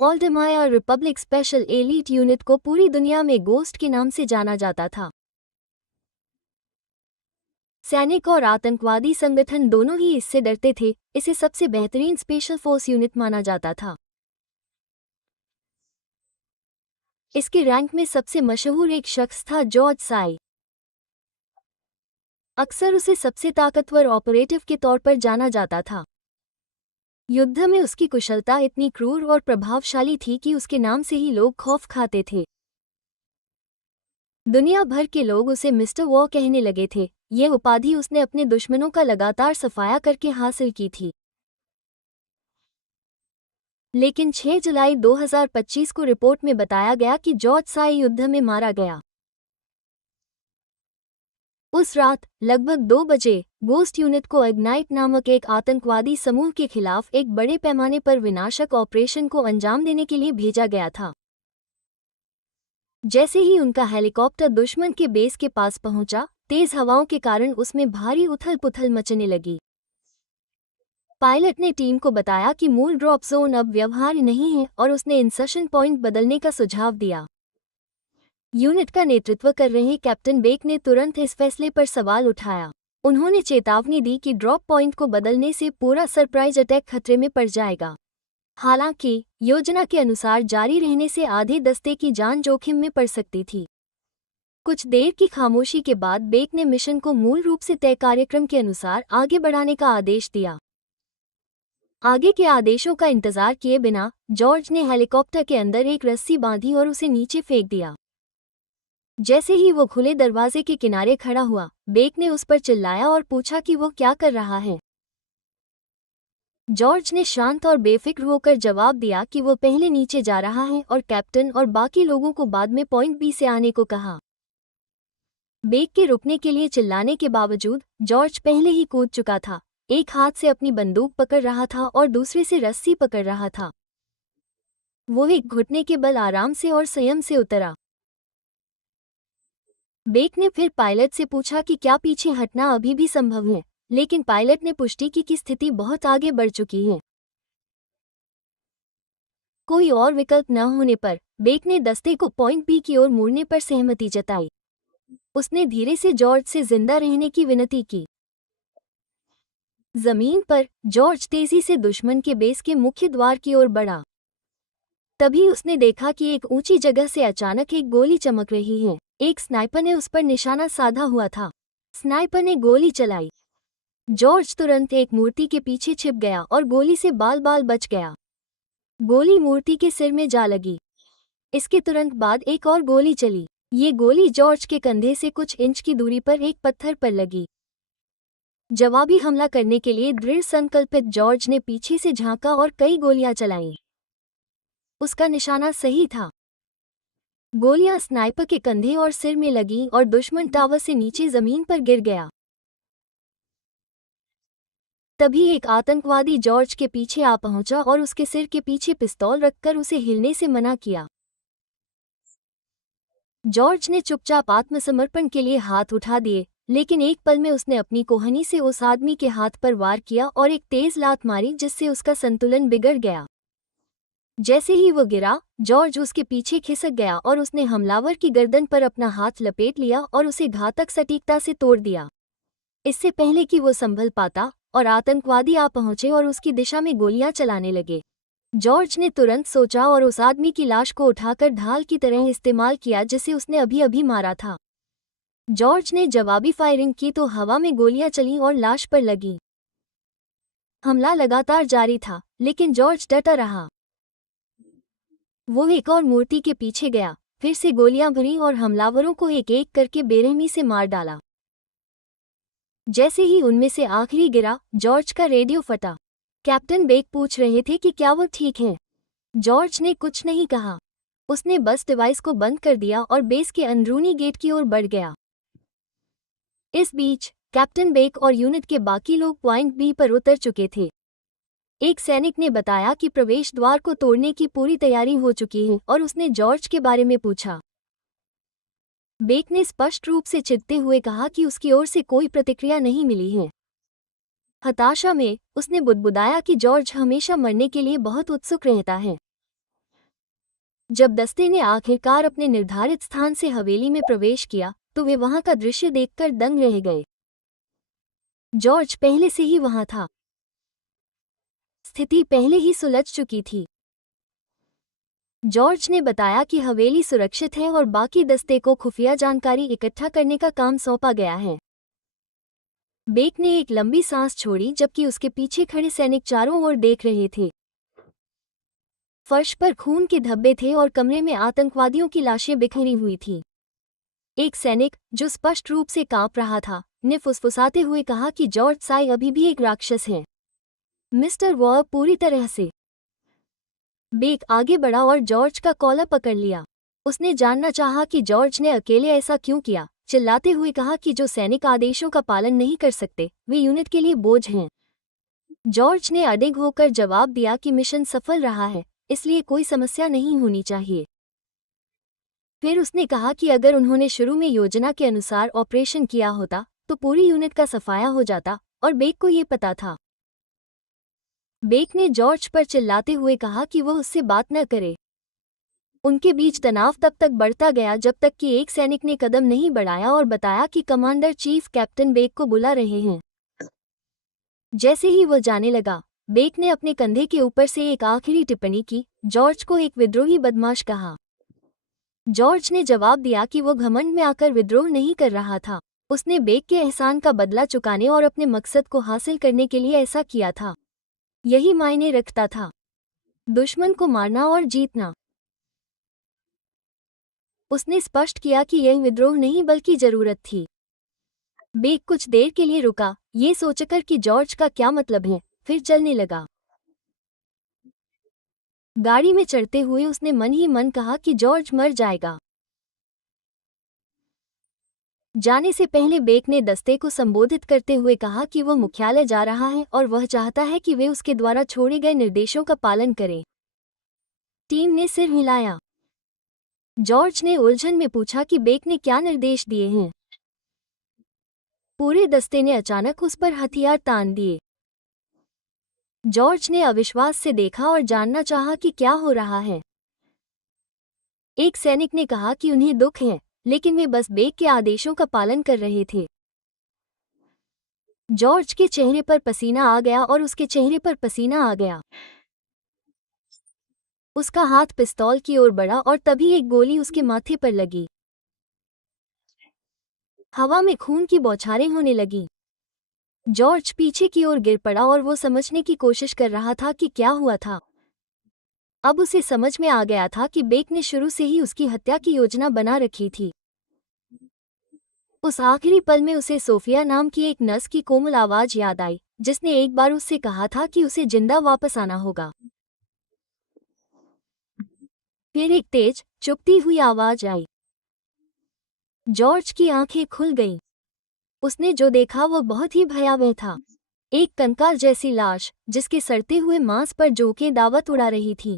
ऑल्डमायर Republic special elite unit को पूरी दुनिया में गोस्ट के नाम से जाना जाता था। सैनिक और आतंकवादी संगठन दोनों ही इससे डरते थे। इसे सबसे बेहतरीन स्पेशल फोर्स यूनिट माना जाता था। इसके रैंक में सबसे मशहूर एक शख्स था जॉर्ज साई। अक्सर उसे सबसे ताकतवर ऑपरेटिव के तौर पर जाना जाता था। युद्ध में उसकी कुशलता इतनी क्रूर और प्रभावशाली थी कि उसके नाम से ही लोग खौफ खाते थे। दुनिया भर के लोग उसे मिस्टर वॉर कहने लगे थे। यह उपाधि उसने अपने दुश्मनों का लगातार सफाया करके हासिल की थी। लेकिन 6 जुलाई 2025 को रिपोर्ट में बताया गया कि जॉर्ज साई युद्ध में मारा गया। उस रात लगभग 2 बजे गोस्ट यूनिट को इग्नाइट नामक एक आतंकवादी समूह के खिलाफ एक बड़े पैमाने पर विनाशक ऑपरेशन को अंजाम देने के लिए भेजा गया था। जैसे ही उनका हेलीकॉप्टर दुश्मन के बेस के पास पहुंचा, तेज हवाओं के कारण उसमें भारी उथल-पुथल मचने लगी। पायलट ने टीम को बताया कि मूल ड्रॉप जोन अब व्यवहार्य नहीं है और उसने इंसर्शन पॉइंट बदलने का सुझाव दिया। यूनिट का नेतृत्व कर रहे कैप्टन बेक ने तुरंत इस फैसले पर सवाल उठाया। उन्होंने चेतावनी दी कि ड्रॉप पॉइंट को बदलने से पूरा सरप्राइज अटैक खतरे में पड़ जाएगा। हालांकि योजना के अनुसार जारी रहने से आधे दस्ते की जान जोखिम में पड़ सकती थी। कुछ देर की खामोशी के बाद बेक ने मिशन को मूल रूप से तय कार्यक्रम के अनुसार आगे बढ़ाने का आदेश दिया। आगे के आदेशों का इंतजार किए बिना जॉर्ज ने हेलीकॉप्टर के अंदर एक रस्सी बांधी और उसे नीचे फेंक दिया। जैसे ही वो खुले दरवाजे के किनारे खड़ा हुआ, बेक ने उस पर चिल्लाया और पूछा कि वो क्या कर रहा है। जॉर्ज ने शांत और बेफिक्र होकर जवाब दिया कि वो पहले नीचे जा रहा है और कैप्टन और बाकी लोगों को बाद में पॉइंट बी से आने को कहा। बेक के रुकने के लिए चिल्लाने के बावजूद जॉर्ज पहले ही कूद चुका था। एक हाथ से अपनी बंदूक पकड़ रहा था और दूसरे से रस्सी पकड़ रहा था। वो एक घुटने के बल आराम से और संयम से उतरा। बेक ने फिर पायलट से पूछा कि क्या पीछे हटना अभी भी संभव है, लेकिन पायलट ने पुष्टि की कि स्थिति बहुत आगे बढ़ चुकी है। कोई और विकल्प न होने पर बेक ने दस्ते को पॉइंट बी की ओर मुड़ने पर सहमति जताई। उसने धीरे से जॉर्ज से जिंदा रहने की विनती की। जमीन पर जॉर्ज तेजी से दुश्मन के बेस के मुख्य द्वार की ओर बढ़ा। तभी उसने देखा कि एक ऊंची जगह से अचानक एक गोली चमक रही है। एक स्नाइपर ने उस पर निशाना साधा हुआ था। स्नाइपर ने गोली चलाई। जॉर्ज तुरंत एक मूर्ति के पीछे छिप गया और गोली से बाल बाल बच गया। गोली मूर्ति के सिर में जा लगी। इसके तुरंत बाद एक और गोली चली। ये गोली जॉर्ज के कंधे से कुछ इंच की दूरी पर एक पत्थर पर लगी। जवाबी हमला करने के लिए दृढ़ संकल्पित जॉर्ज ने पीछे से झांका और कई गोलियां चलाईं। उसका निशाना सही था। गोलियां स्नाइपर के कंधे और सिर में लगीं और दुश्मन टावर से नीचे जमीन पर गिर गया। तभी एक आतंकवादी जॉर्ज के पीछे आ पहुंचा और उसके सिर के पीछे पिस्तौल रखकर उसे हिलने से मना किया। जॉर्ज ने चुपचाप आत्मसमर्पण के लिए हाथ उठा दिए, लेकिन एक पल में उसने अपनी कोहनी से उस आदमी के हाथ पर वार किया और एक तेज लात मारी जिससे उसका संतुलन बिगड़ गया। जैसे ही वो गिरा, जॉर्ज उसके पीछे खिसक गया और उसने हमलावर की गर्दन पर अपना हाथ लपेट लिया और उसे घातक सटीकता से तोड़ दिया। इससे पहले कि वो संभल पाता और आतंकवादी आ पहुंचे और उसकी दिशा में गोलियां चलाने लगे, जॉर्ज ने तुरंत सोचा और उस आदमी की लाश को उठाकर ढाल की तरह इस्तेमाल किया जिसे उसने अभी अभी मारा था। जॉर्ज ने जवाबी फायरिंग की तो हवा में गोलियां चलीं और लाश पर लगीं। हमला लगातार जारी था, लेकिन जॉर्ज डटा रहा। वो एक और मूर्ति के पीछे गया, फिर से गोलियां भरीं और हमलावरों को एक एक करके बेरहमी से मार डाला। जैसे ही उनमें से आखिरी गिरा, जॉर्ज का रेडियो फटा। कैप्टन बेक पूछ रहे थे कि क्या वो ठीक है। जॉर्ज ने कुछ नहीं कहा। उसने बस डिवाइस को बंद कर दिया और बेस के अंदरूनी गेट की ओर बढ़ गया। इस बीच कैप्टन बेक और यूनिट के बाकी लोग पॉइंट बी पर उतर चुके थे। एक सैनिक ने बताया कि प्रवेश द्वार को तोड़ने की पूरी तैयारी हो चुकी है और उसने जॉर्ज के बारे में पूछा। बेक ने स्पष्ट रूप से चिढ़ते हुए कहा कि उसकी ओर से कोई प्रतिक्रिया नहीं मिली है। हताशा में उसने बुदबुदाया कि जॉर्ज हमेशा मरने के लिए बहुत उत्सुक रहता है। जब दस्ते ने आखिरकार अपने निर्धारित स्थान से हवेली में प्रवेश किया तो वे वहां का दृश्य देखकर दंग रह गए। जॉर्ज पहले से ही वहां था। स्थिति पहले ही सुलझ चुकी थी। जॉर्ज ने बताया कि हवेली सुरक्षित है और बाकी दस्ते को खुफिया जानकारी इकट्ठा करने का काम सौंपा गया है। बेक ने एक लंबी सांस छोड़ी जबकि उसके पीछे खड़े सैनिक चारों ओर देख रहे थे। फर्श पर खून के धब्बे थे और कमरे में आतंकवादियों की लाशें बिखरी हुई थीं। एक सैनिक, जो स्पष्ट रूप से कांप रहा था, ने फुसफुसाते हुए कहा कि जॉर्ज साई अभी भी एक राक्षस है। मिस्टर वॉर पूरी तरह से। बेक आगे बढ़ा और जॉर्ज का कॉलर पकड़ लिया। उसने जानना चाहा कि जॉर्ज ने अकेले ऐसा क्यों किया। चिल्लाते हुए कहा कि जो सैनिक आदेशों का पालन नहीं कर सकते वे यूनिट के लिए बोझ हैं। जॉर्ज ने अडिग होकर जवाब दिया कि मिशन सफल रहा है, इसलिए कोई समस्या नहीं होनी चाहिए। फिर उसने कहा कि अगर उन्होंने शुरू में योजना के अनुसार ऑपरेशन किया होता तो पूरी यूनिट का सफाया हो जाता, और बेक को ये पता था। बेक ने जॉर्ज पर चिल्लाते हुए कहा कि वह उससे बात न करे। उनके बीच तनाव तब तक बढ़ता गया जब तक कि एक सैनिक ने कदम नहीं बढ़ाया और बताया कि कमांडर चीफ कैप्टन बेक को बुला रहे हैं। जैसे ही वह जाने लगा, बेक ने अपने कंधे के ऊपर से एक आखिरी टिप्पणी की, जॉर्ज को एक विद्रोही बदमाश कहा। जॉर्ज ने जवाब दिया कि वो घमंड में आकर विद्रोह नहीं कर रहा था। उसने बेक के एहसान का बदला चुकाने और अपने मकसद को हासिल करने के लिए ऐसा किया था। यही मायने रखता था, दुश्मन को मारना और जीतना। उसने स्पष्ट किया कि यह विद्रोह नहीं बल्कि जरूरत थी। बेक कुछ देर के लिए रुका, ये सोचकर कि जॉर्ज का क्या मतलब है, फिर चलने लगा। गाड़ी में चढ़ते हुए उसने मन ही मन कहा कि जॉर्ज मर जाएगा। जाने से पहले बेक ने दस्ते को संबोधित करते हुए कहा कि वह मुख्यालय जा रहा है और वह चाहता है कि वे उसके द्वारा छोड़े गए निर्देशों का पालन करें। टीम ने सिर हिलाया। जॉर्ज ने उलझन में पूछा कि बेक ने क्या निर्देश दिए हैं। पूरे दस्ते ने अचानक उस पर हथियार तान दिए। जॉर्ज ने अविश्वास से देखा और जानना चाहा कि क्या हो रहा है। एक सैनिक ने कहा कि उन्हें दुख है, लेकिन वे बस बेक के आदेशों का पालन कर रहे थे। जॉर्ज के चेहरे पर पसीना आ गया और उसके चेहरे पर पसीना आ गया। उसका हाथ पिस्तौल की ओर बढ़ा और तभी एक गोली उसके माथे पर लगी। हवा में खून की बौछारें होने लगीं। जॉर्ज पीछे की ओर गिर पड़ा और वो समझने की कोशिश कर रहा था कि क्या हुआ था। अब उसे समझ में आ गया था कि बेक ने शुरू से ही उसकी हत्या की योजना बना रखी थी। उस आखिरी पल में उसे सोफिया नाम की एक नर्स की कोमल आवाज याद आई, जिसने एक बार उससे कहा था कि उसे जिंदा वापस आना होगा। फिर एक तेज, चुभती हुई आवाज आई। जॉर्ज की आंखें खुल गईं। उसने जो देखा वो बहुत ही भयावह था। एक कंकाल जैसी लाश, जिसके सड़ते हुए मांस पर जोंकें दावत उड़ा रही थी।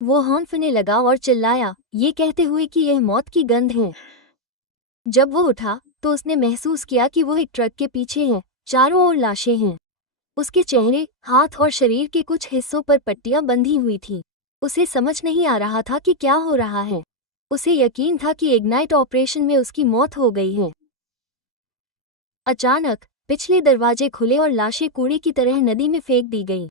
वो हौंफने लगा और चिल्लाया, ये कहते हुए कि यह मौत की गंध है। जब वो उठा तो उसने महसूस किया कि वो एक ट्रक के पीछे है। चारों ओर लाशें हैं। उसके चेहरे, हाथ और शरीर के कुछ हिस्सों पर पट्टियां बंधी हुई थीं। उसे समझ नहीं आ रहा था कि क्या हो रहा है। उसे यकीन था कि इग्नाइट ऑपरेशन में उसकी मौत हो गई है। अचानक पिछले दरवाजे खुले और लाशें कूड़े की तरह नदी में फेंक दी गईं।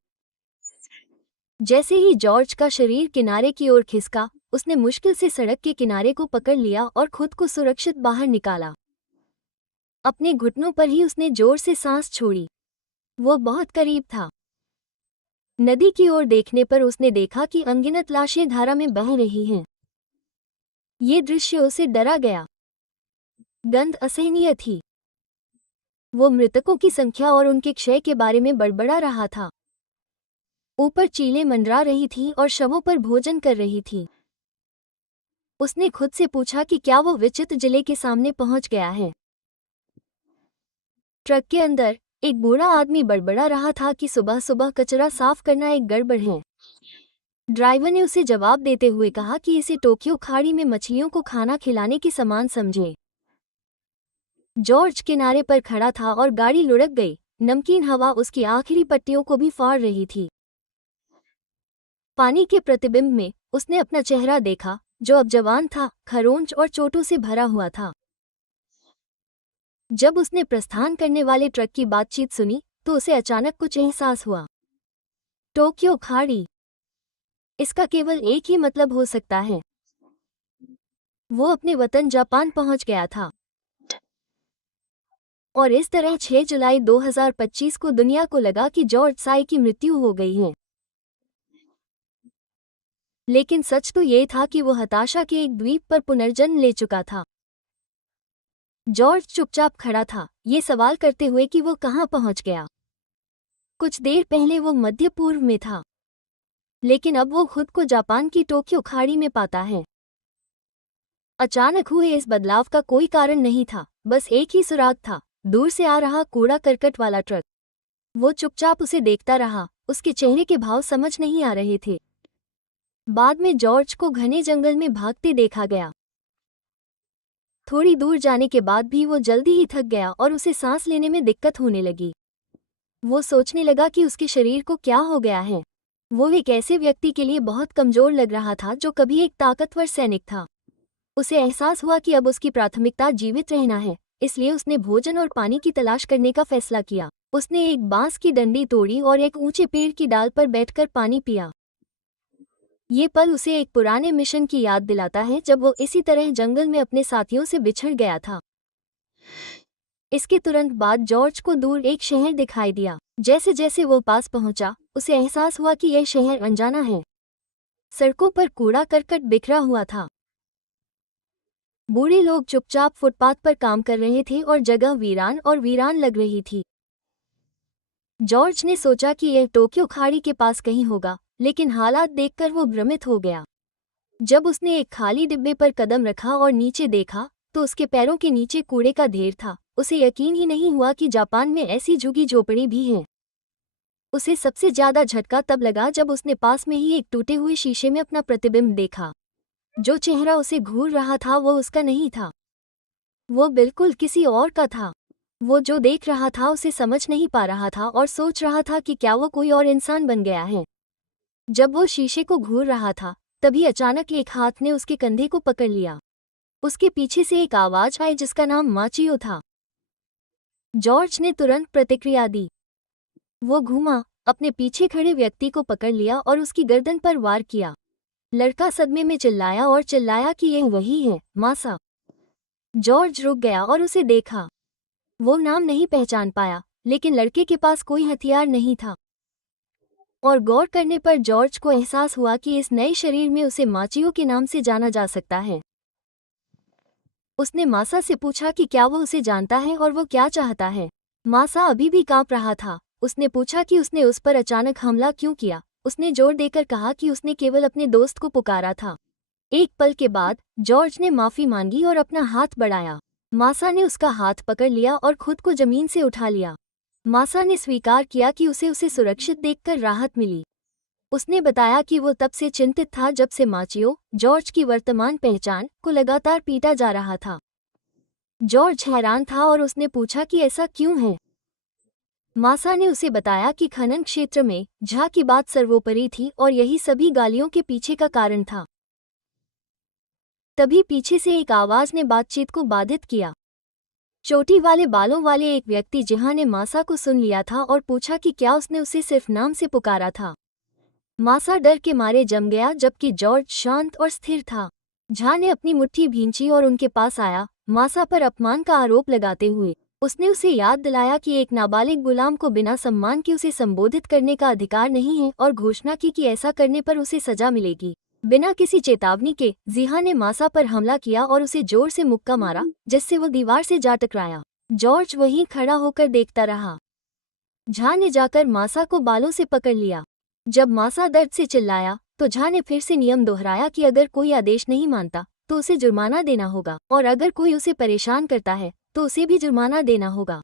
जैसे ही जॉर्ज का शरीर किनारे की ओर खिसका, उसने मुश्किल से सड़क के किनारे को पकड़ लिया और खुद को सुरक्षित बाहर निकाला। अपने घुटनों पर ही उसने जोर से सांस छोड़ी। वो बहुत करीब था। नदी की ओर देखने पर उसने देखा कि अनगिनत लाशें धारा में बह रही हैं। ये दृश्य उसे डरा गया। गंध असहनीय थी। वो मृतकों की संख्या और उनके क्षय के बारे में बड़बड़ा रहा था। ऊपर चीलें मंडरा रही थीं और शवों पर भोजन कर रही थीं। उसने खुद से पूछा कि क्या वो विचित्र जिले के सामने पहुंच गया है। ट्रक के अंदर एक बूढ़ा आदमी बड़बड़ा रहा था कि सुबह सुबह कचरा साफ करना एक गड़बड़ है। ड्राइवर ने उसे जवाब देते हुए कहा कि इसे टोक्यो खाड़ी में मछलियों को खाना खिलाने के समान समझे। जॉर्ज किनारे पर खड़ा था और गाड़ी लुढ़क गई। नमकीन हवा उसकी आखिरी पट्टियों को भी फाड़ रही थी। पानी के प्रतिबिंब में उसने अपना चेहरा देखा, जो अब जवान था, खरोंच और चोटों से भरा हुआ था। जब उसने प्रस्थान करने वाले ट्रक की बातचीत सुनी तो उसे अचानक कुछ एहसास हुआ। टोक्यो खाड़ी, इसका केवल एक ही मतलब हो सकता है। वो अपने वतन जापान पहुंच गया था। और इस तरह 6 जुलाई 2025 को दुनिया को लगा कि जॉर्ज साई की मृत्यु हो गई है। लेकिन सच तो ये था कि वो हताशा के एक द्वीप पर पुनर्जन्म ले चुका था। जॉर्ज चुपचाप खड़ा था, ये सवाल करते हुए कि वो कहाँ पहुंच गया। कुछ देर पहले वो मध्य पूर्व में था, लेकिन अब वो खुद को जापान की टोक्यो खाड़ी में पाता है। अचानक हुए इस बदलाव का कोई कारण नहीं था, बस एक ही सुराग था, दूर से आ रहा कूड़ा करकट वाला ट्रक। वो चुपचाप उसे देखता रहा, उसके चेहरे के भाव समझ नहीं आ रहे थे। बाद में जॉर्ज को घने जंगल में भागते देखा गया। थोड़ी दूर जाने के बाद भी वो जल्दी ही थक गया और उसे सांस लेने में दिक्कत होने लगी। वो सोचने लगा कि उसके शरीर को क्या हो गया है। वो एक ऐसे व्यक्ति के लिए बहुत कमजोर लग रहा था जो कभी एक ताकतवर सैनिक था। उसे एहसास हुआ कि अब उसकी प्राथमिकता जीवित रहना है, इसलिए उसने भोजन और पानी की तलाश करने का फैसला किया। उसने एक बांस की डंडी तोड़ी और एक ऊंचे पेड़ की डाल पर बैठकर पानी पिया। ये पल उसे एक पुराने मिशन की याद दिलाता है, जब वो इसी तरह जंगल में अपने साथियों से बिछड़ गया था। इसके तुरंत बाद जॉर्ज को दूर एक शहर दिखाई दिया। जैसे जैसे वो पास पहुंचा, उसे एहसास हुआ कि यह शहर अनजाना है। सड़कों पर कूड़ा करकट बिखरा हुआ था। बूढ़े लोग चुपचाप फुटपाथ पर काम कर रहे थे और जगह वीरान लग रही थी। जॉर्ज ने सोचा कि यह टोक्यो खाड़ी के पास कहीं होगा, लेकिन हालात देखकर वो भ्रमित हो गया। जब उसने एक खाली डिब्बे पर कदम रखा और नीचे देखा, तो उसके पैरों के नीचे कूड़े का ढेर था। उसे यकीन ही नहीं हुआ कि जापान में ऐसी झुगी झोपड़ी भी हैं। उसे सबसे ज्यादा झटका तब लगा जब उसने पास में ही एक टूटे हुए शीशे में अपना प्रतिबिंब देखा। जो चेहरा उसे घूर रहा था वो उसका नहीं था, वो बिल्कुल किसी और का था। वो जो देख रहा था उसे समझ नहीं पा रहा था और सोच रहा था कि क्या वो कोई और इंसान बन गया है। जब वो शीशे को घूर रहा था, तभी अचानक एक हाथ ने उसके कंधे को पकड़ लिया। उसके पीछे से एक आवाज आई जिसका नाम माचियो था। जॉर्ज ने तुरंत प्रतिक्रिया दी। वो घूमा, अपने पीछे खड़े व्यक्ति को पकड़ लिया और उसकी गर्दन पर वार किया। लड़का सदमे में चिल्लाया और चिल्लाया कि यह वही है, मासा। जॉर्ज रुक गया और उसे देखा। वो नाम नहीं पहचान पाया, लेकिन लड़के के पास कोई हथियार नहीं था। और गौर करने पर जॉर्ज को एहसास हुआ कि इस नए शरीर में उसे माचियो के नाम से जाना जा सकता है। उसने मासा से पूछा कि क्या वो उसे जानता है और वो क्या चाहता है। मासा अभी भी कांप रहा था। उसने पूछा कि उसने उस पर अचानक हमला क्यों किया। उसने जोर देकर कहा कि उसने केवल अपने दोस्त को पुकारा था। एक पल के बाद जॉर्ज ने माफी मांगी और अपना हाथ बढ़ाया। मासा ने उसका हाथ पकड़ लिया और खुद को जमीन से उठा लिया। मासा ने स्वीकार किया कि उसे सुरक्षित देखकर राहत मिली। उसने बताया कि वो तब से चिंतित था जब से माचियो, जॉर्ज की वर्तमान पहचान, को लगातार पीटा जा रहा था। जॉर्ज हैरान था और उसने पूछा कि ऐसा क्यों है। मासा ने उसे बताया कि खनन क्षेत्र में झा की बात सर्वोपरि थी और यही सभी गालियों के पीछे का कारण था। तभी पीछे से एक आवाज ने बातचीत को बाधित किया। चोटी वाले बालों वाले एक व्यक्ति जिहा ने मासा को सुन लिया था और पूछा कि क्या उसने उसे सिर्फ नाम से पुकारा था। मासा डर के मारे जम गया, जबकि जॉर्ज शांत और स्थिर था। झा ने अपनी मुट्ठी भींची और उनके पास आया, मासा पर अपमान का आरोप लगाते हुए। उसने उसे याद दिलाया कि एक नाबालिग गुलाम को बिना सम्मान के उसे संबोधित करने का अधिकार नहीं है और घोषणा की कि ऐसा करने पर उसे सजा मिलेगी। बिना किसी चेतावनी के जिहा ने मासा पर हमला किया और उसे जोर से मुक्का मारा, जिससे वो दीवार से जा टकराया। जॉर्ज वहीं खड़ा होकर देखता रहा। झा ने जाकर मासा को बालों से पकड़ लिया। जब मासा दर्द से चिल्लाया तो झा ने फिर से नियम दोहराया कि अगर कोई आदेश नहीं मानता तो उसे जुर्माना देना होगा, और अगर कोई उसे परेशान करता है तो उसे भी जुर्माना देना होगा।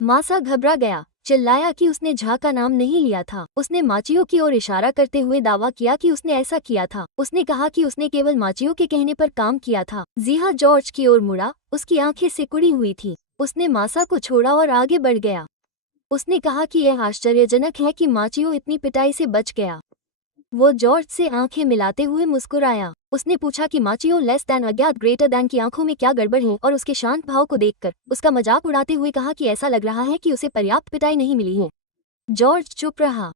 मासा घबरा गया, चिल्लाया कि उसने झा का नाम नहीं लिया था। उसने माचियो की ओर इशारा करते हुए दावा किया कि उसने ऐसा किया था। उसने कहा कि उसने केवल माचियो के कहने पर काम किया था। जिहा जॉर्ज की ओर मुड़ा, उसकी आंखें सिकुड़ी हुई थी। उसने मासा को छोड़ा और आगे बढ़ गया। उसने कहा कि यह आश्चर्यजनक है कि माचियो इतनी पिटाई से बच गया। वो जॉर्ज से आंखें मिलाते हुए मुस्कुराया। उसने पूछा कि माचियो लेस दैन अज्ञात ग्रेटर दैन की आंखों में क्या गड़बड़ है, और उसके शांत भाव को देखकर उसका मजाक उड़ाते हुए कहा कि ऐसा लग रहा है कि उसे पर्याप्त पिटाई नहीं मिली है। जॉर्ज चुप रहा।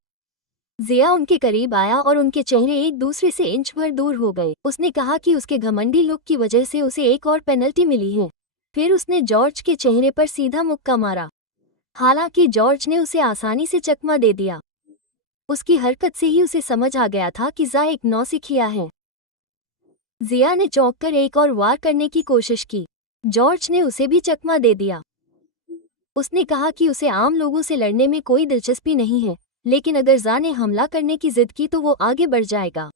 जिया उनके करीब आया और उनके चेहरे एक दूसरे से इंच भर दूर हो गए। उसने कहा कि उसके घमंडी लुक की वजह से उसे एक और पेनल्टी मिली है। फिर उसने जॉर्ज के चेहरे पर सीधा मुक्का मारा। हालांकि जॉर्ज ने उसे आसानी से चकमा दे दिया। उसकी हरकत से ही उसे समझ आ गया था कि जा एक नौसिखिया है। जिया ने चौंककर एक और वार करने की कोशिश की। जॉर्ज ने उसे भी चकमा दे दिया। उसने कहा कि उसे आम लोगों से लड़ने में कोई दिलचस्पी नहीं है, लेकिन अगर जा ने हमला करने की जिद की तो वो आगे बढ़ जाएगा।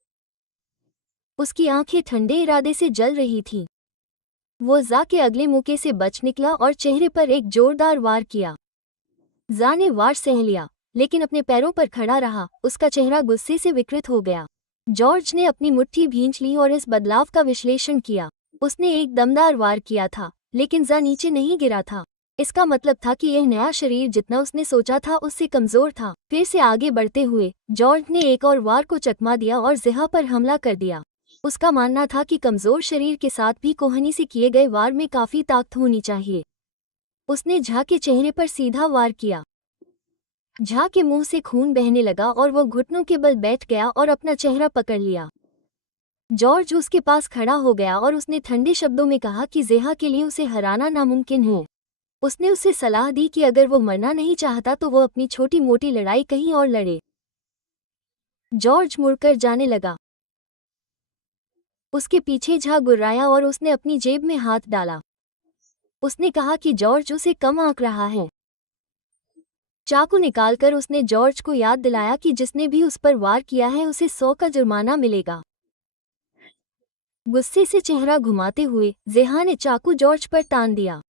उसकी आंखें ठंडे इरादे से जल रही थीं। वो जा के अगले मौके से बच निकला और चेहरे पर एक जोरदार वार किया। जा ने वार सह लिया, लेकिन अपने पैरों पर खड़ा रहा। उसका चेहरा गुस्से से विकृत हो गया। जॉर्ज ने अपनी मुट्ठी भींच ली और इस बदलाव का विश्लेषण किया। उसने एक दमदार वार किया था, लेकिन जा नीचे नहीं गिरा था। इसका मतलब था कि यह नया शरीर जितना उसने सोचा था उससे कमजोर था। फिर से आगे बढ़ते हुए जॉर्ज ने एक और वार को चकमा दिया और जिहा पर हमला कर दिया। उसका मानना था कि कमजोर शरीर के साथ भी कोहनी से किए गए वार में काफी ताकत होनी चाहिए। उसने झा के चेहरे पर सीधा वार किया। झा के मुंह से खून बहने लगा और वो घुटनों के बल बैठ गया और अपना चेहरा पकड़ लिया। जॉर्ज उसके पास खड़ा हो गया और उसने ठंडे शब्दों में कहा कि जिहा के लिए उसे हराना नामुमकिन है। उसने उसे सलाह दी कि अगर वो मरना नहीं चाहता तो वो अपनी छोटी मोटी लड़ाई कहीं और लड़े। जॉर्ज मुड़कर जाने लगा। उसके पीछे झा गुर्राया और उसने अपनी जेब में हाथ डाला। उसने कहा कि जॉर्ज उसे कम आंक रहा है। चाकू निकालकर उसने जॉर्ज को याद दिलाया कि जिसने भी उस पर वार किया है उसे 100 का जुर्माना मिलेगा। गुस्से से चेहरा घुमाते हुए जिहा ने चाकू जॉर्ज पर तान दिया।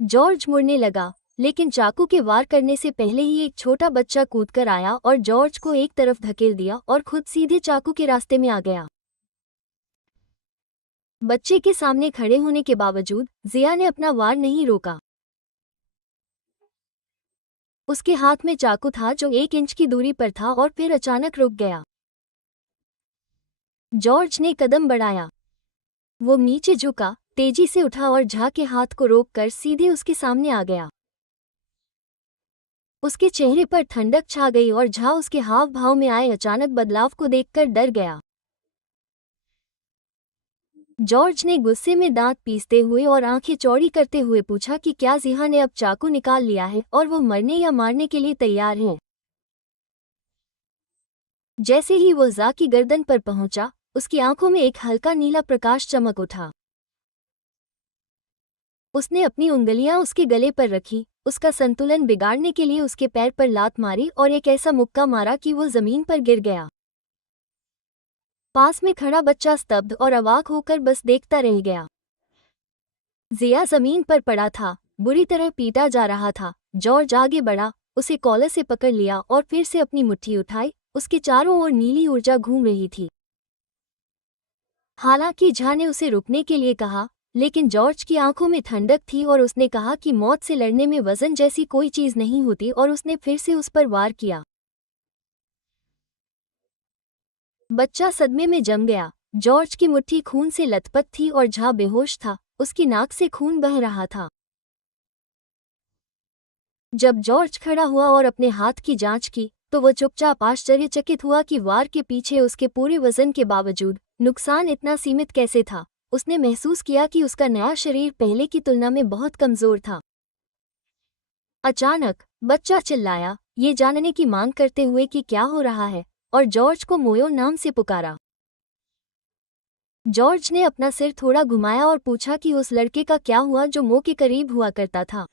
जॉर्ज मुड़ने लगा, लेकिन चाकू के वार करने से पहले ही एक छोटा बच्चा कूदकर आया और जॉर्ज को एक तरफ धकेल दिया और खुद सीधे चाकू के रास्ते में आ गया। बच्चे के सामने खड़े होने के बावजूद जिया ने अपना वार नहीं रोका। उसके हाथ में चाकू था जो 1 इंच की दूरी पर था और फिर अचानक रुक गया। जॉर्ज ने कदम बढ़ाया। वो नीचे झुका, तेजी से उठा और झा के हाथ को रोककर सीधे उसके सामने आ गया। उसके चेहरे पर ठंडक छा गई और झा उसके हाव भाव में आए अचानक बदलाव को देखकर डर गया। जॉर्ज ने गुस्से में दांत पीसते हुए और आंखें चौड़ी करते हुए पूछा कि क्या जिहा ने अब चाकू निकाल लिया है और वो मरने या मारने के लिए तैयार है। जैसे ही वो जा की गर्दन पर पहुंचा, उसकी आंखों में एक हल्का नीला प्रकाश चमक उठा। उसने अपनी उंगलियां उसके गले पर रखी, उसका संतुलन बिगाड़ने के लिए उसके पैर पर लात मारी और एक ऐसा मुक्का मारा कि वो जमीन पर गिर गया। पास में खड़ा बच्चा स्तब्ध और अवाक होकर बस देखता रह गया। जिया जमीन पर पड़ा था, बुरी तरह पीटा जा रहा था। जॉर्ज आगे बढ़ा, उसे कॉलर से पकड़ लिया और फिर से अपनी मुट्ठी उठाई। उसके चारों ओर नीली ऊर्जा घूम रही थी। हालांकि झा ने उसे रुकने के लिए कहा, लेकिन जॉर्ज की आंखों में ठंडक थी और उसने कहा कि मौत से लड़ने में वजन जैसी कोई चीज नहीं होती, और उसने फिर से उस पर वार किया। बच्चा सदमे में जम गया। जॉर्ज की मुट्ठी खून से लथपथ थी और झा बेहोश था, उसकी नाक से खून बह रहा था। जब जॉर्ज खड़ा हुआ और अपने हाथ की जांच की, तो वह चुपचाप आश्चर्यचकित हुआ कि वार के पीछे उसके पूरे वजन के बावजूद नुकसान इतना सीमित कैसे था। उसने महसूस किया कि उसका नया शरीर पहले की तुलना में बहुत कमजोर था। अचानक बच्चा चिल्लाया, ये जानने की मांग करते हुए कि क्या हो रहा है, और जॉर्ज को मोयो नाम से पुकारा। जॉर्ज ने अपना सिर थोड़ा घुमाया और पूछा कि उस लड़के का क्या हुआ जो मो के करीब हुआ करता था।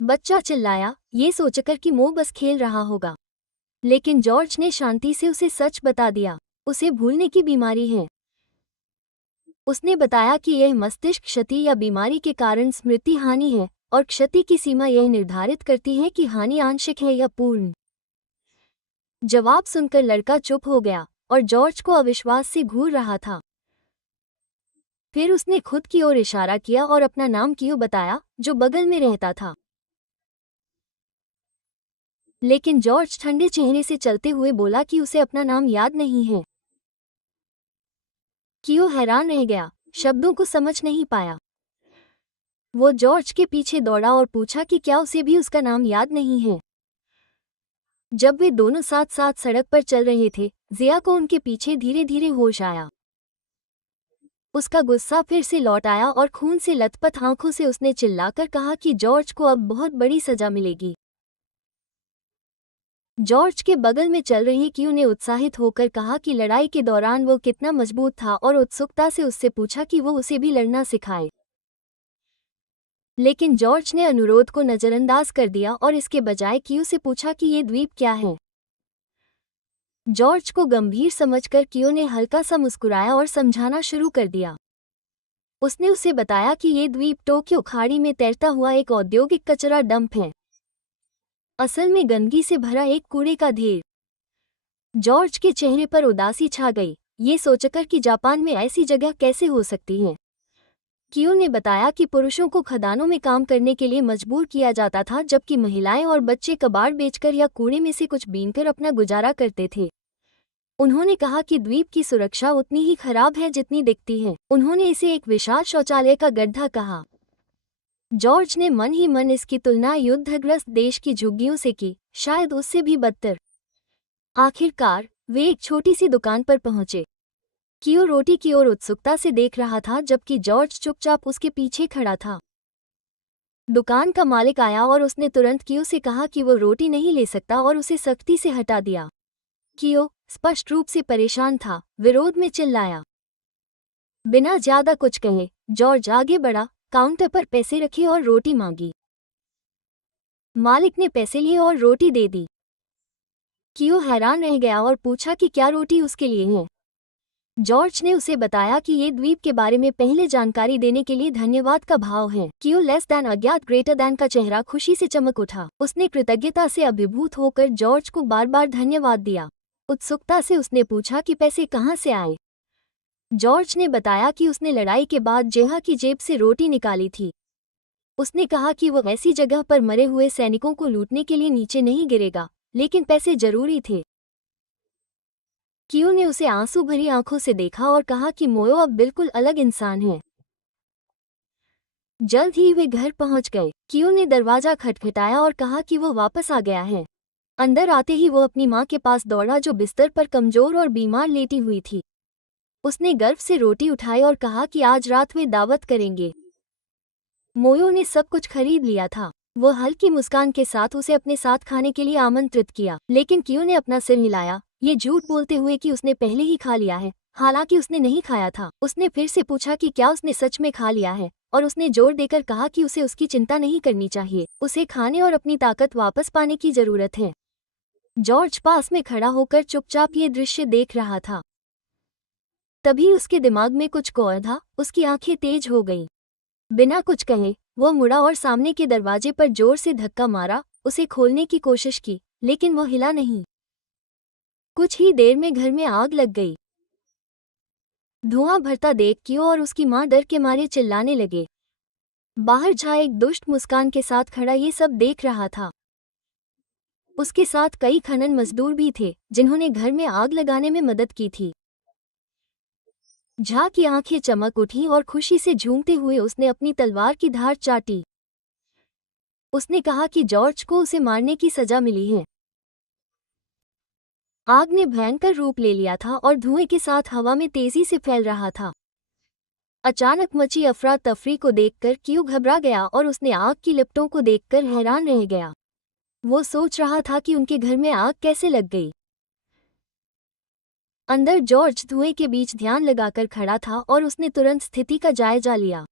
बच्चा चिल्लाया, ये सोचकर कि मो बस खेल रहा होगा। लेकिन जॉर्ज ने शांति से उसे सच बता दिया, उसे भूलने की बीमारी है। उसने बताया कि यह मस्तिष्क क्षति या बीमारी के कारण स्मृति हानि है, और क्षति की सीमा यह निर्धारित करती है कि हानि आंशिक है या पूर्ण। जवाब सुनकर लड़का चुप हो गया और जॉर्ज को अविश्वास से घूर रहा था। फिर उसने खुद की ओर इशारा किया और अपना नाम कियो बताया, जो बगल में रहता था। लेकिन जॉर्ज ठंडे चेहरे से चलते हुए बोला कि उसे अपना नाम याद नहीं है। कियो हैरान रह गया, शब्दों को समझ नहीं पाया। वो जॉर्ज के पीछे दौड़ा और पूछा कि क्या उसे भी उसका नाम याद नहीं है। जब वे दोनों साथ साथ सड़क पर चल रहे थे, जिया को उनके पीछे धीरे धीरे होश आया। उसका गुस्सा फिर से लौट आया और खून से लथपथ आंखों से उसने चिल्लाकर कहा कि जॉर्ज को अब बहुत बड़ी सजा मिलेगी। जॉर्ज के बगल में चल रही कियो ने उत्साहित होकर कहा कि लड़ाई के दौरान वो कितना मजबूत था और उत्सुकता से उससे पूछा कि वो उसे भी लड़ना सिखाए। लेकिन जॉर्ज ने अनुरोध को नजरअंदाज कर दिया और इसके बजाय कियो से पूछा कि ये द्वीप क्या है। जॉर्ज को गंभीर समझकर कियो ने हल्का सा मुस्कुराया और समझाना शुरू कर दिया। उसने उसे बताया कि ये द्वीप टोक्यो खाड़ी में तैरता हुआ एक औद्योगिक कचरा डंप है, असल में गंदगी से भरा एक कूड़े का ढेर। जॉर्ज के चेहरे पर उदासी छा गई, ये सोचकर कि जापान में ऐसी जगह कैसे हो सकती है। कियो ने बताया कि पुरुषों को खदानों में काम करने के लिए मजबूर किया जाता था, जबकि महिलाएं और बच्चे कबाड़ बेचकर या कूड़े में से कुछ बीनकर अपना गुजारा करते थे। उन्होंने कहा कि द्वीप की सुरक्षा उतनी ही खराब है जितनी दिखती है। उन्होंने इसे एक विशाल शौचालय का गड्ढा कहा। जॉर्ज ने मन ही मन इसकी तुलना युद्धग्रस्त देश की झुग्गियों से की, शायद उससे भी बदतर। आखिरकार वे एक छोटी सी दुकान पर पहुंचे। कियो रोटी की ओर उत्सुकता से देख रहा था, जबकि जॉर्ज चुपचाप उसके पीछे खड़ा था। दुकान का मालिक आया और उसने तुरंत कियो से कहा कि वो रोटी नहीं ले सकता और उसे सख्ती से हटा दिया। कियो स्पष्ट रूप से परेशान था, विरोध में चिल्लाया। बिना ज्यादा कुछ कहे जॉर्ज आगे बढ़ा, काउंटर पर पैसे रखे और रोटी मांगी। मालिक ने पैसे लिए और रोटी दे दी। कियो हैरान रह गया और पूछा कि क्या रोटी उसके लिए है। जॉर्ज ने उसे बताया कि ये द्वीप के बारे में पहले जानकारी देने के लिए धन्यवाद का भाव है। कियो लेस दैन अज्ञात ग्रेटर दैन का चेहरा खुशी से चमक उठा। उसने कृतज्ञता से अभिभूत होकर जॉर्ज को बार बार धन्यवाद दिया। उत्सुकता से उसने पूछा कि पैसे कहाँ से आए। जॉर्ज ने बताया कि उसने लड़ाई के बाद जेहा की जेब से रोटी निकाली थी। उसने कहा कि वो ऐसी जगह पर मरे हुए सैनिकों को लूटने के लिए नीचे नहीं गिरेगा, लेकिन पैसे जरूरी थे। कियो ने उसे आंसू भरी आंखों से देखा और कहा कि मोयो अब बिल्कुल अलग इंसान है। जल्द ही वे घर पहुंच गए। कियो ने दरवाजा खटखटाया और कहा कि वो वापस आ गया है। अंदर आते ही वो अपनी माँ के पास दौड़ा, जो बिस्तर पर कमजोर और बीमार लेटी हुई थी। उसने गर्व से रोटी उठाई और कहा कि आज रात वे दावत करेंगे। मोयो ने सब कुछ खरीद लिया था। वो हल्की मुस्कान के साथ उसे अपने साथ खाने के लिए आमंत्रित किया, लेकिन कियो ने अपना सिर हिलाया, ये झूठ बोलते हुए कि उसने पहले ही खा लिया है, हालांकि उसने नहीं खाया था। उसने फिर से पूछा कि क्या उसने सच में खा लिया है, और उसने जोर देकर कहा कि उसे उसकी चिंता नहीं करनी चाहिए, उसे खाने और अपनी ताकत वापस पाने की जरूरत है। जॉर्ज पास में खड़ा होकर चुपचाप ये दृश्य देख रहा था। तभी उसके दिमाग में कुछ कौंधा, उसकी आंखें तेज हो गईं। बिना कुछ कहे वो मुड़ा और सामने के दरवाजे पर जोर से धक्का मारा। उसे खोलने की कोशिश की, लेकिन वो हिला नहीं। कुछ ही देर में घर में आग लग गई। धुआं भरता देख कियो और उसकी मां डर के मारे चिल्लाने लगे। बाहर जा एक दुष्ट मुस्कान के साथ खड़ा ये सब देख रहा था। उसके साथ कई खनन मजदूर भी थे, जिन्होंने घर में आग लगाने में मदद की थी। झा की आंखें चमक उठी और खुशी से झूमते हुए उसने अपनी तलवार की धार चाटी। उसने कहा कि जॉर्ज को उसे मारने की सजा मिली है। आग ने भयंकर रूप ले लिया था और धुएं के साथ हवा में तेजी से फैल रहा था। अचानक मची अफरा तफरी को देखकर कियो घबरा गया और उसने आग की लिपटों को देखकर हैरान रह गया। वो सोच रहा था कि उनके घर में आग कैसे लग गई। अंदर जॉर्ज धुएं के बीच ध्यान लगाकर खड़ा था और उसने तुरंत स्थिति का जायजा लिया।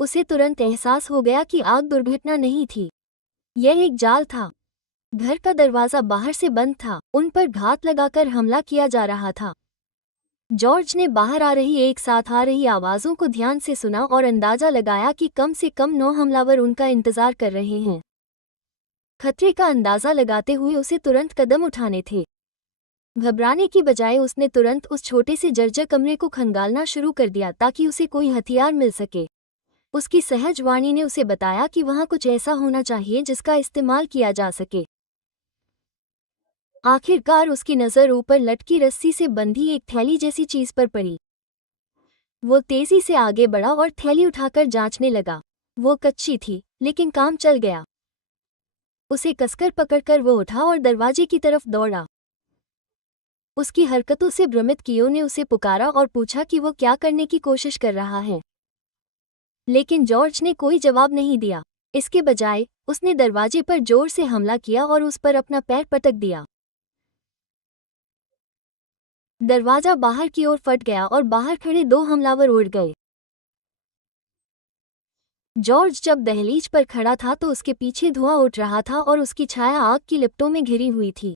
उसे तुरंत एहसास हो गया कि आग दुर्घटना नहीं थी, यह एक जाल था। घर का दरवाजा बाहर से बंद था, उन पर घात लगाकर हमला किया जा रहा था। जॉर्ज ने बाहर आ रही एक साथ आ रही आवाज़ों को ध्यान से सुना और अंदाजा लगाया कि कम से कम 9 हमलावर उनका इंतजार कर रहे हैं। खतरे का अंदाजा लगाते हुए उसे तुरंत कदम उठाने थे। घबराने की बजाय उसने तुरंत उस छोटे से जर्जर कमरे को खंगालना शुरू कर दिया ताकि उसे कोई हथियार मिल सके। उसकी सहज वाणी ने उसे बताया कि वहाँ कुछ ऐसा होना चाहिए जिसका इस्तेमाल किया जा सके। आखिरकार उसकी नज़र ऊपर लटकी रस्सी से बंधी एक थैली जैसी चीज पर पड़ी। वो तेजी से आगे बढ़ा और थैली उठाकर जांचने लगा। वो कच्ची थी, लेकिन काम चल गया। उसे कसकर पकड़कर वो उठा और दरवाजे की तरफ दौड़ा। उसकी हरकतों से भ्रमित कियो ने उसे पुकारा और पूछा कि वो क्या करने की कोशिश कर रहा है, लेकिन जॉर्ज ने कोई जवाब नहीं दिया। इसके बजाय उसने दरवाजे पर जोर से हमला किया और उस पर अपना पैर पटक दिया। दरवाजा बाहर की ओर फट गया और बाहर खड़े 2 हमलावर उड़ गए। जॉर्ज जब दहलीज पर खड़ा था तो उसके पीछे धुआं उठ रहा था और उसकी छाया आग की लिपटों में घिरी हुई थी।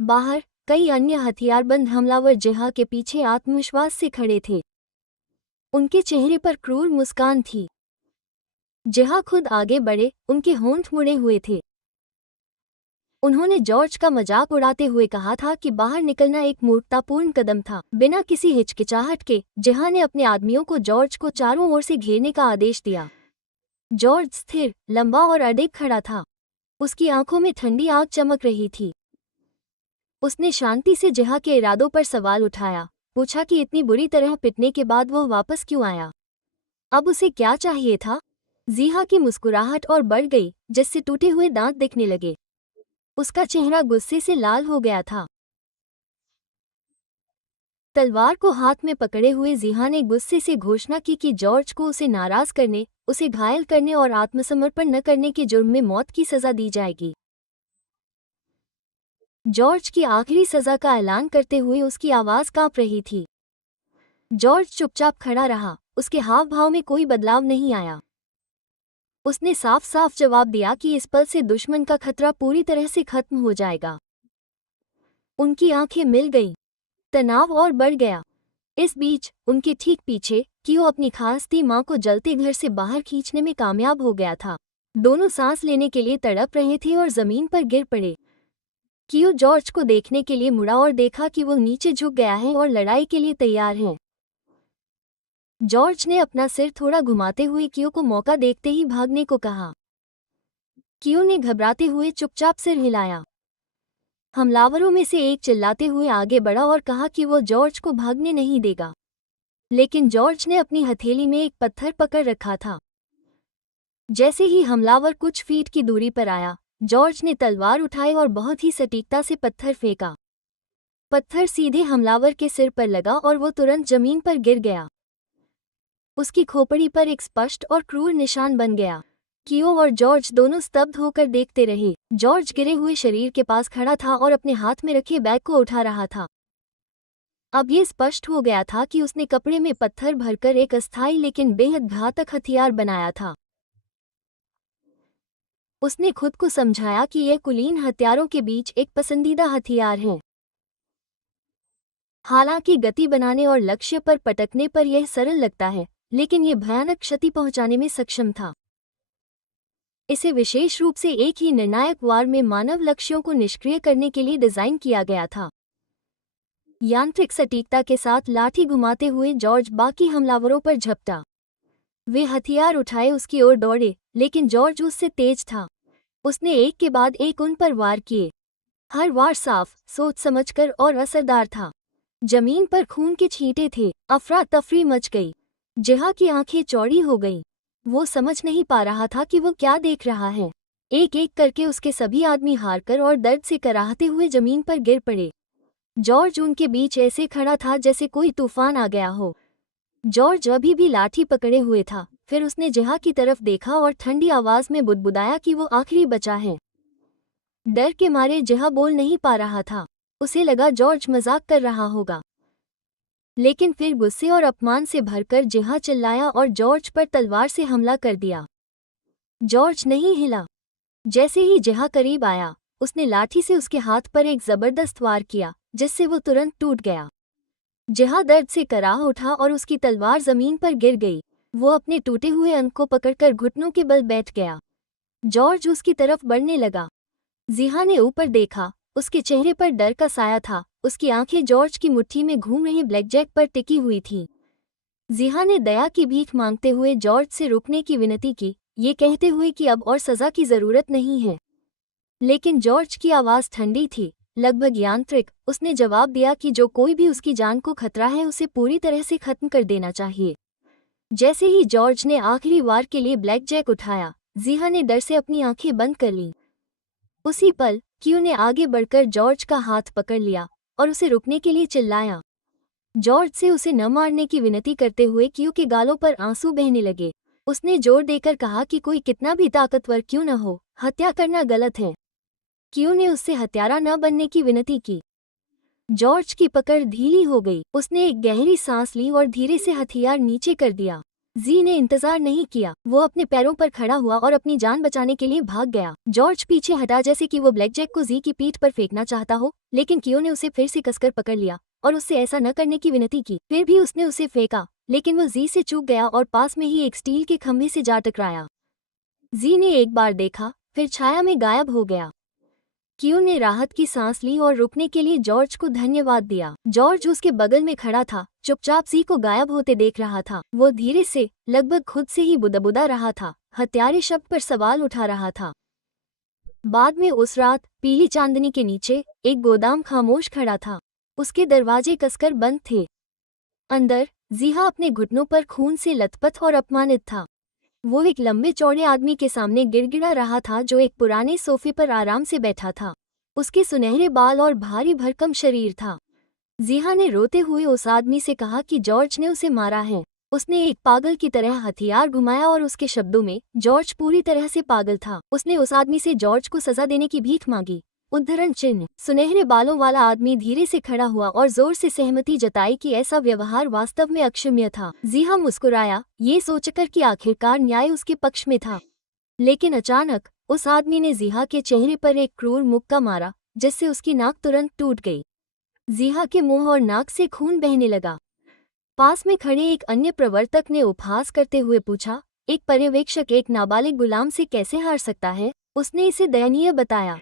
बाहर कई अन्य हथियारबंद हमलावर जिहा के पीछे आत्मविश्वास से खड़े थे। उनके चेहरे पर क्रूर मुस्कान थी। जिहा खुद आगे बढ़े, उनके होंठ मुड़े हुए थे। उन्होंने जॉर्ज का मजाक उड़ाते हुए कहा था कि बाहर निकलना एक मूर्खतापूर्ण कदम था। बिना किसी हिचकिचाहट के जिहा ने अपने आदमियों को जॉर्ज को चारों ओर से घेरने का आदेश दिया। जॉर्ज स्थिर, लंबा और अडिग खड़ा था। उसकी आंखों में ठंडी आग चमक रही थी। उसने शांति से जिहा के इरादों पर सवाल उठाया, पूछा कि इतनी बुरी तरह पिटने के बाद वो वापस क्यों आया। अब उसे क्या चाहिए था? जिहा की मुस्कुराहट और बढ़ गई, जिससे टूटे हुए दांत दिखने लगे। उसका चेहरा गुस्से से लाल हो गया था। तलवार को हाथ में पकड़े हुए जिहा ने गुस्से से घोषणा की कि जॉर्ज को उसे नाराज करने, उसे घायल करने और आत्मसमर्पण न करने के जुर्म में मौत की सजा दी जाएगी। जॉर्ज की आखिरी सजा का ऐलान करते हुए उसकी आवाज कांप रही थी। जॉर्ज चुपचाप खड़ा रहा, उसके हाव भाव में कोई बदलाव नहीं आया। उसने साफ साफ जवाब दिया कि इस पल से दुश्मन का खतरा पूरी तरह से खत्म हो जाएगा। उनकी आंखें मिल गईं। तनाव और बढ़ गया। इस बीच उनके ठीक पीछे कियो अपनी खासती माँ को जलते घर से बाहर खींचने में कामयाब हो गया था। दोनों सांस लेने के लिए तड़प रहे थे और जमीन पर गिर पड़े। कियो जॉर्ज को देखने के लिए मुड़ा और देखा कि वो नीचे झुक गया है और लड़ाई के लिए तैयार है। जॉर्ज ने अपना सिर थोड़ा घुमाते हुए कियो को मौका देखते ही भागने को कहा। कियो ने घबराते हुए चुपचाप सिर हिलाया। हमलावरों में से एक चिल्लाते हुए आगे बढ़ा और कहा कि वो जॉर्ज को भागने नहीं देगा, लेकिन जॉर्ज ने अपनी हथेली में एक पत्थर पकड़ रखा था। जैसे ही हमलावर कुछ फीट की दूरी पर आया, जॉर्ज ने तलवार उठाई और बहुत ही सटीकता से पत्थर फेंका। पत्थर सीधे हमलावर के सिर पर लगा और वो तुरंत जमीन पर गिर गया। उसकी खोपड़ी पर एक स्पष्ट और क्रूर निशान बन गया। कियो और जॉर्ज दोनों स्तब्ध होकर देखते रहे। जॉर्ज गिरे हुए शरीर के पास खड़ा था और अपने हाथ में रखे बैग को उठा रहा था। अब ये स्पष्ट हो गया था कि उसने कपड़े में पत्थर भरकर एक अस्थायी लेकिन बेहद घातक हथियार बनाया था। उसने खुद को समझाया कि यह कुलीन हथियारों के बीच एक पसंदीदा हथियार है। हालांकि गति बनाने और लक्ष्य पर पटकने पर यह सरल लगता है, लेकिन यह भयानक क्षति पहुंचाने में सक्षम था। इसे विशेष रूप से एक ही निर्णायक वार में मानव लक्ष्यों को निष्क्रिय करने के लिए डिजाइन किया गया था। यांत्रिक सटीकता के साथ लाठी घुमाते हुए जॉर्ज बाकी हमलावरों पर झपटा। वे हथियार उठाए उसकी ओर दौड़े, लेकिन जॉर्ज उससे तेज था। उसने एक के बाद एक उन पर वार किए। हर वार साफ, सोच समझकर और असरदार था। जमीन पर खून के छींटे थे। अफरा तफरी मच गई। जिहा की आंखें चौड़ी हो गईं। वो समझ नहीं पा रहा था कि वो क्या देख रहा है। एक एक करके उसके सभी आदमी हारकर और दर्द से कराहते हुए जमीन पर गिर पड़े। जॉर्ज उनके बीच ऐसे खड़ा था जैसे कोई तूफान आ गया हो। जॉर्ज अभी भी लाठी पकड़े हुए था। फिर उसने जिहा की तरफ देखा और ठंडी आवाज में बुदबुदाया कि वो आखिरी बचा है। डर के मारे जिहा बोल नहीं पा रहा था। उसे लगा जॉर्ज मजाक कर रहा होगा, लेकिन फिर गुस्से और अपमान से भरकर जिहा चिल्लाया और जॉर्ज पर तलवार से हमला कर दिया। जॉर्ज नहीं हिला। जैसे ही जिहा करीब आया, उसने लाठी से उसके हाथ पर एक जबरदस्त वार किया, जिससे वो तुरंत टूट गया। जिहा दर्द से कराह उठा और उसकी तलवार जमीन पर गिर गई। वो अपने टूटे हुए अंग को पकड़कर घुटनों के बल बैठ गया। जॉर्ज उसकी तरफ बढ़ने लगा। जिहा ने ऊपर देखा। उसके चेहरे पर डर का साया था। उसकी आंखें जॉर्ज की मुट्ठी में घूम रहे ब्लैकजैक पर टिकी हुई थीं। जिहा ने दया की भीख मांगते हुए जॉर्ज से रुकने की विनती की, ये कहते हुए कि अब और सजा की जरूरत नहीं है। लेकिन जॉर्ज की आवाज ठंडी थी, लगभग यांत्रिक। उसने जवाब दिया कि जो कोई भी उसकी जान को खतरा है उसे पूरी तरह से खत्म कर देना चाहिए। जैसे ही जॉर्ज ने आखिरी वार के लिए ब्लैक जैक उठाया, जिहा ने डर से अपनी आंखें बंद कर लीं। उसी पल क्यू ने आगे बढ़कर जॉर्ज का हाथ पकड़ लिया और उसे रुकने के लिए चिल्लाया। जॉर्ज से उसे न मारने की विनती करते हुए क्यू के गालों पर आंसू बहने लगे। उसने जोर देकर कहा कि कोई कितना भी ताकतवर क्यों न हो, हत्या करना गलत है। क्यू ने उससे हत्यारा न बनने की विनती की। जॉर्ज की पकड़ ढीली हो गई। उसने एक गहरी सांस ली और धीरे से हथियार नीचे कर दिया। जी ने इंतजार नहीं किया। वो अपने पैरों पर खड़ा हुआ और अपनी जान बचाने के लिए भाग गया। जॉर्ज पीछे हटा जैसे कि वो ब्लैक जैक को जी की पीठ पर फेंकना चाहता हो, लेकिन क्यू ने उसे फिर से कसकर पकड़ लिया और उससे ऐसा न करने की विनती की। फिर भी उसने उसे फेंका, लेकिन वो जी से चूक गया और पास में ही एक स्टील के खंभे से जा टकराया। जी ने एक बार देखा, फिर छाया में गायब हो गया। क्यू ने राहत की सांस ली और रुकने के लिए जॉर्ज को धन्यवाद दिया। जॉर्ज उसके बगल में खड़ा था, चुपचाप जी को गायब होते देख रहा था। वो धीरे से, लगभग खुद से ही बुदबुदा रहा था, हत्यारे शब्द पर सवाल उठा रहा था। बाद में उस रात पीली चांदनी के नीचे एक गोदाम खामोश खड़ा था। उसके दरवाजे कसकर बंद थे। अंदर जिहा अपने घुटनों पर खून से लथपथ और अपमानित था। वो एक लंबे चौड़े आदमी के सामने गिड़गिड़ा रहा था जो एक पुराने सोफे पर आराम से बैठा था। उसके सुनहरे बाल और भारी भरकम शरीर था। जिहा ने रोते हुए उस आदमी से कहा कि जॉर्ज ने उसे मारा है। उसने एक पागल की तरह हथियार घुमाया और उसके शब्दों में जॉर्ज पूरी तरह से पागल था। उसने उस आदमी से जॉर्ज को सजा देने की भीख मांगी। उद्धरण चिन्ह। सुनहरे बालों वाला आदमी धीरे से खड़ा हुआ और जोर से सहमति जताई कि ऐसा व्यवहार वास्तव में अक्षम्य था। जिहा मुस्कुराया, ये सोचकर कि आखिरकार न्याय उसके पक्ष में था। लेकिन अचानक उस आदमी ने जिहा के चेहरे पर एक क्रूर मुक्का मारा, जिससे उसकी नाक तुरंत टूट गई। जिहा के मुंह और नाक से खून बहने लगा। पास में खड़े एक अन्य प्रवर्तक ने उपहास करते हुए पूछा, एक पर्यवेक्षक एक नाबालिग गुलाम से कैसे हार सकता है? उसने इसे दयनीय बताया।